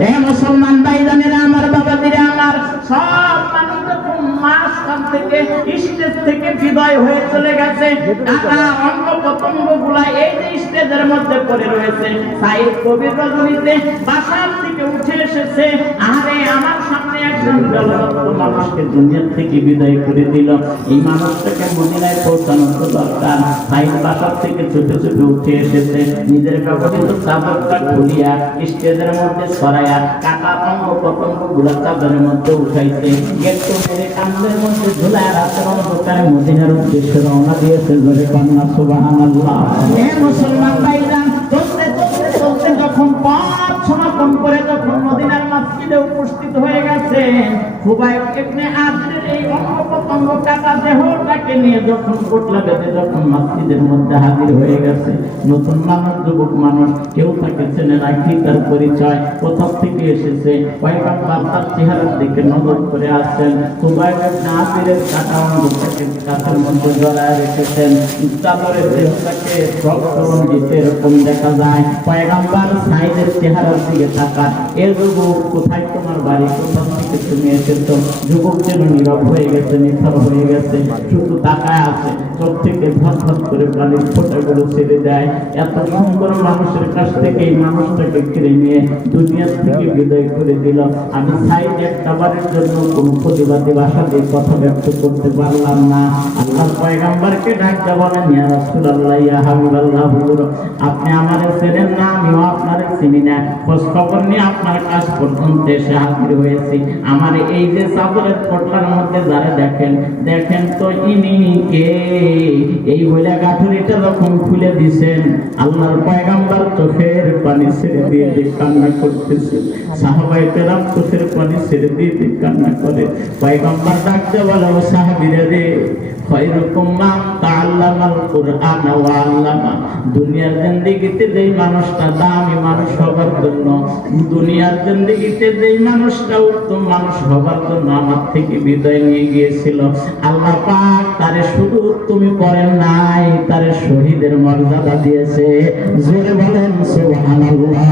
এ মুসলমান ভাইজানেরা, আমার বাবাজিরা আমার, সব মানুষ যখন মাঝখান থেকে স্টেজ থেকে বিদায় হয়ে চলে গেছে, টাকা অঙ্গ প্রত্যঙ্গ গুলা এই যে স্টেজের মধ্যে পড়ে রয়েছে, সাইদ কবির রজনীতে বাসার থেকে উঠে এসেছে। আরে আমার সামনে একজন জলরত্ন মানুষকে দুনিয়া থেকে বিদায় করে দিল, এই মানুষটাকে মদিনায় পৌঁছানো তো দরকার। সাইদ বাসার থেকে ছুটে ছুটে উঠে এসেছে, নিজের ব্যবহৃত চাদরটা খুলিয়া স্টেজের মধ্যে ছড়াইয়া কাটা অঙ্গ প্রত্যঙ্গ গুলা চাদরের মধ্যে উঠাইছে, গেটটো মেরে কান্দের মধ্যে ঝুলায় রাতের অন্ধকারে মদিনার উদ্দেশ্যে রওনা দিয়েছে, জোরে কন্যা সুবহানাল্লাহ। হে মুসলমান ভাইজান, চলতে চলতে চলতে যখন পথ সমাপন করে যখন মদিনার মসজিদে উপস্থিত হয়ে গেছে, খুবাইব ইবনে আদির এই অঙ্গ প্রত্যঙ্গ কাটা দেহটাকে নিয়ে যখন কোটলা বেঁধে যখন মসজিদের মধ্যে হাজির হয়ে গেছে, নতুন মানুষ, যুবক মানুষ, কেউ তাকে চেনে না, কি তার পরিচয়, কোথা থেকে এসেছে, পয়গম্বর তার চেহারার দিকে নজর করে আসছেন। খুবাইব ইবনে আদিরের কাটা অঙ্গটাকে কাছের মধ্যে জড়ায় রেখেছেন, চাদরের দেহটাকে রক্তরঞ্জিত এরকম দেখা যায়। পয়গম্বর সাইদের চেহারার দিকে তাকান, এর যুবক কোথায় তোমার বাড়ি, কোথা থেকে তুমি এসেছো? যুবক যেন নীরব হয়ে গেছে, নিথর হয়ে গেছে, শুধু তাকায় আছে, চোখ থেকে ধর ধর করে পানির ফোঁটাগুলো ছেড়ে দেয়। এত সুন্দর মানুষের কাছ থেকে এই মানুষটাকে কেড়ে নিয়ে দুনিয়া থেকে বিদায় করে দিল। আমি সাইদ একটাবারের জন্য কোনো প্রতিবাদী ভাষা দিয়ে কথা ব্যক্ত করতে পারলাম না। আল্লাহর পয়গম্বরকে ডাকতে বলেন, ইয়া রাসূলুল্লাহ, ইয়া হাবিবাল্লাহ, হুজুর আপনি আমারে চেনেন না, আমিও আপনারে চিনি না, খোঁজ খবর নিয়ে আপনার কাছ পর্যন্ত এসে হাজির হয়েছি। আমার এই যে চাদরের কোটলার মধ্যে যারা দেখেন, দেখেন তো ইনি কে? এই বলে গাঠুরিটা যখন খুলে দিছেন, আল্লাহর পয়গম্বর চোখের পানি ছেড়ে দিয়ে কান্না করতেছে, সাহাবায়ে কেরাম চোখের পানি ছেড়ে দিয়ে কান্না করে। পয়গম্বর ডাকতে বলে, ও সাহাবীরা রে, খায়রুকুম মান তাআল্লামাল কুরআন ওয়া আল্লামা। দুনিয়ার জিন্দেগিতে যেই মানুষটা দামি মানুষ হবার জন্য, দুনিয়ার জিন্দেগিতে যেই মানুষটা উত্তম মানুষ হবার জন্য আমার থেকে বিদায় নিয়ে গিয়েছিল, আল্লাহ পাক তারে শুধু তুমি করেন নাই, তারে শহীদের মর্যাদা দিয়েছে। জোরে বলেন সুবহানাল্লাহ,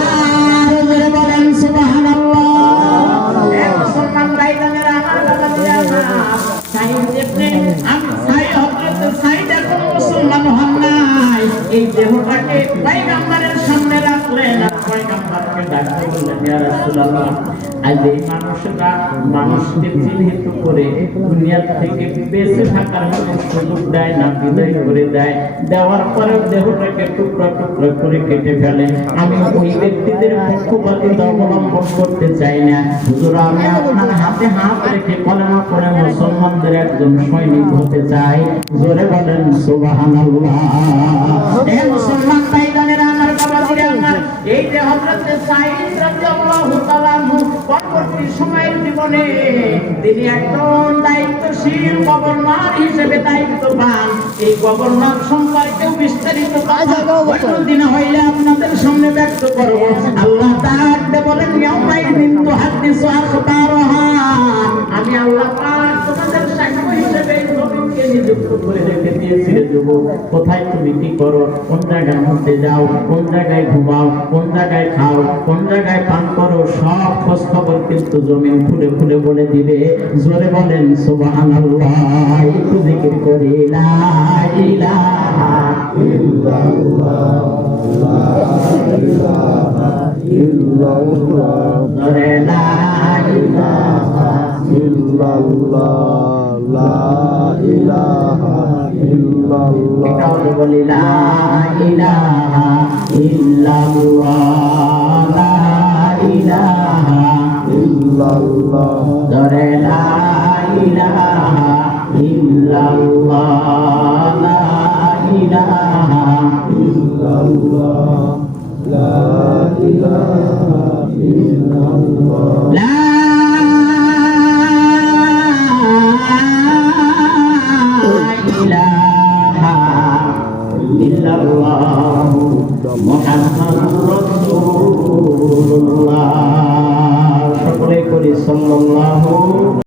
আর জোরে বলেন সুবহানাল্লাহ। এ মুসলমান ভাইজানেরা, আমার বাবাজিরা আমার, সাইদ এখন মুসলমান হন নাই, এই দেহটাকে পয়গম্বরের সামনে রাখলেন, আর পয়গম্বরকে ডাকতে বললেন, ইয়া রাসূলুল্লাহ, আজ এই মানুষরা মানুষকে চিহ্নিত করে দুনিয়া থেকে বেঁচে থাকার মতো সুযোগ দেয় না, বিদায় করে দেয়, দেওয়ার পরে দেহটাকে টুকরা টুকরা করে কেটে ফেলে। আমি ওই ব্যক্তিদের পক্ষপাতিতা অবলম্বন করতে চাই না। হুজুর, আমি আপনার হাতে হাত রেখে কলেমা পড়ে মুসলমানদের একজন সৈনিক হতে চাই। জোরে বলেন সুবহানাল্লাহ। এ মুসলমান ভাইজানেরা, আমার বাবাজিরা আমার, এই যে হযরত সাঈদ রাদিয়াল্লাহু তাআলা পরবর্তী সময়ের জীবনে তিনি একজন দায়িত্বশীল গভর্নর হিসেবে দায়িত্ব পান। এই গভর্নর সম্পর্কে বিস্তারিত দিন হইলে আপনাদের সামনে ব্যক্ত করব। আল্লাহ তাআলা বলেন, ইয়াউমাইদিন তুহাদ্দিসু আখবারহা, আমি আল্লাহ পাক তোমাদের সাক্ষ্য হিসেবে জমিনকে নিযুক্ত করে রেখে দিয়েছি। যুবক, কোথায় তুমি কি করো, কোন জায়গার মধ্যে যাও, কোন জায়গায় ঘুমাও, কোন জায়গায় খাও, কোন জায়গায় পান করো, সব খোঁজ খবর কিন্তু জমিন খুলে খুলে বলে দিবে। জোরে বলেন সুবহানাল্লাহ। একটু জিকির করি লা ইলাহা ইল্লাল্লাহ, লা ইলাহা ইল্লাল্লাহ, জোরে লা ইলাহা ইল্লাল্লাহ, লা ইলাহা ইল্লাল্লাহ। এটাও বলি লা ইলাহা ইল্লাল্লাহ, লা ইলাহা ইল্লাল্লাহ, জোরে লা ইলাহা ইল্লাল্লাহ, লা ইলাহা ইল্লাল্লাহ, লা ইলাহা ইল্লাল্লাহ, লা ইলাহা ইল্লাল্লাহ মুহাম্মাদুর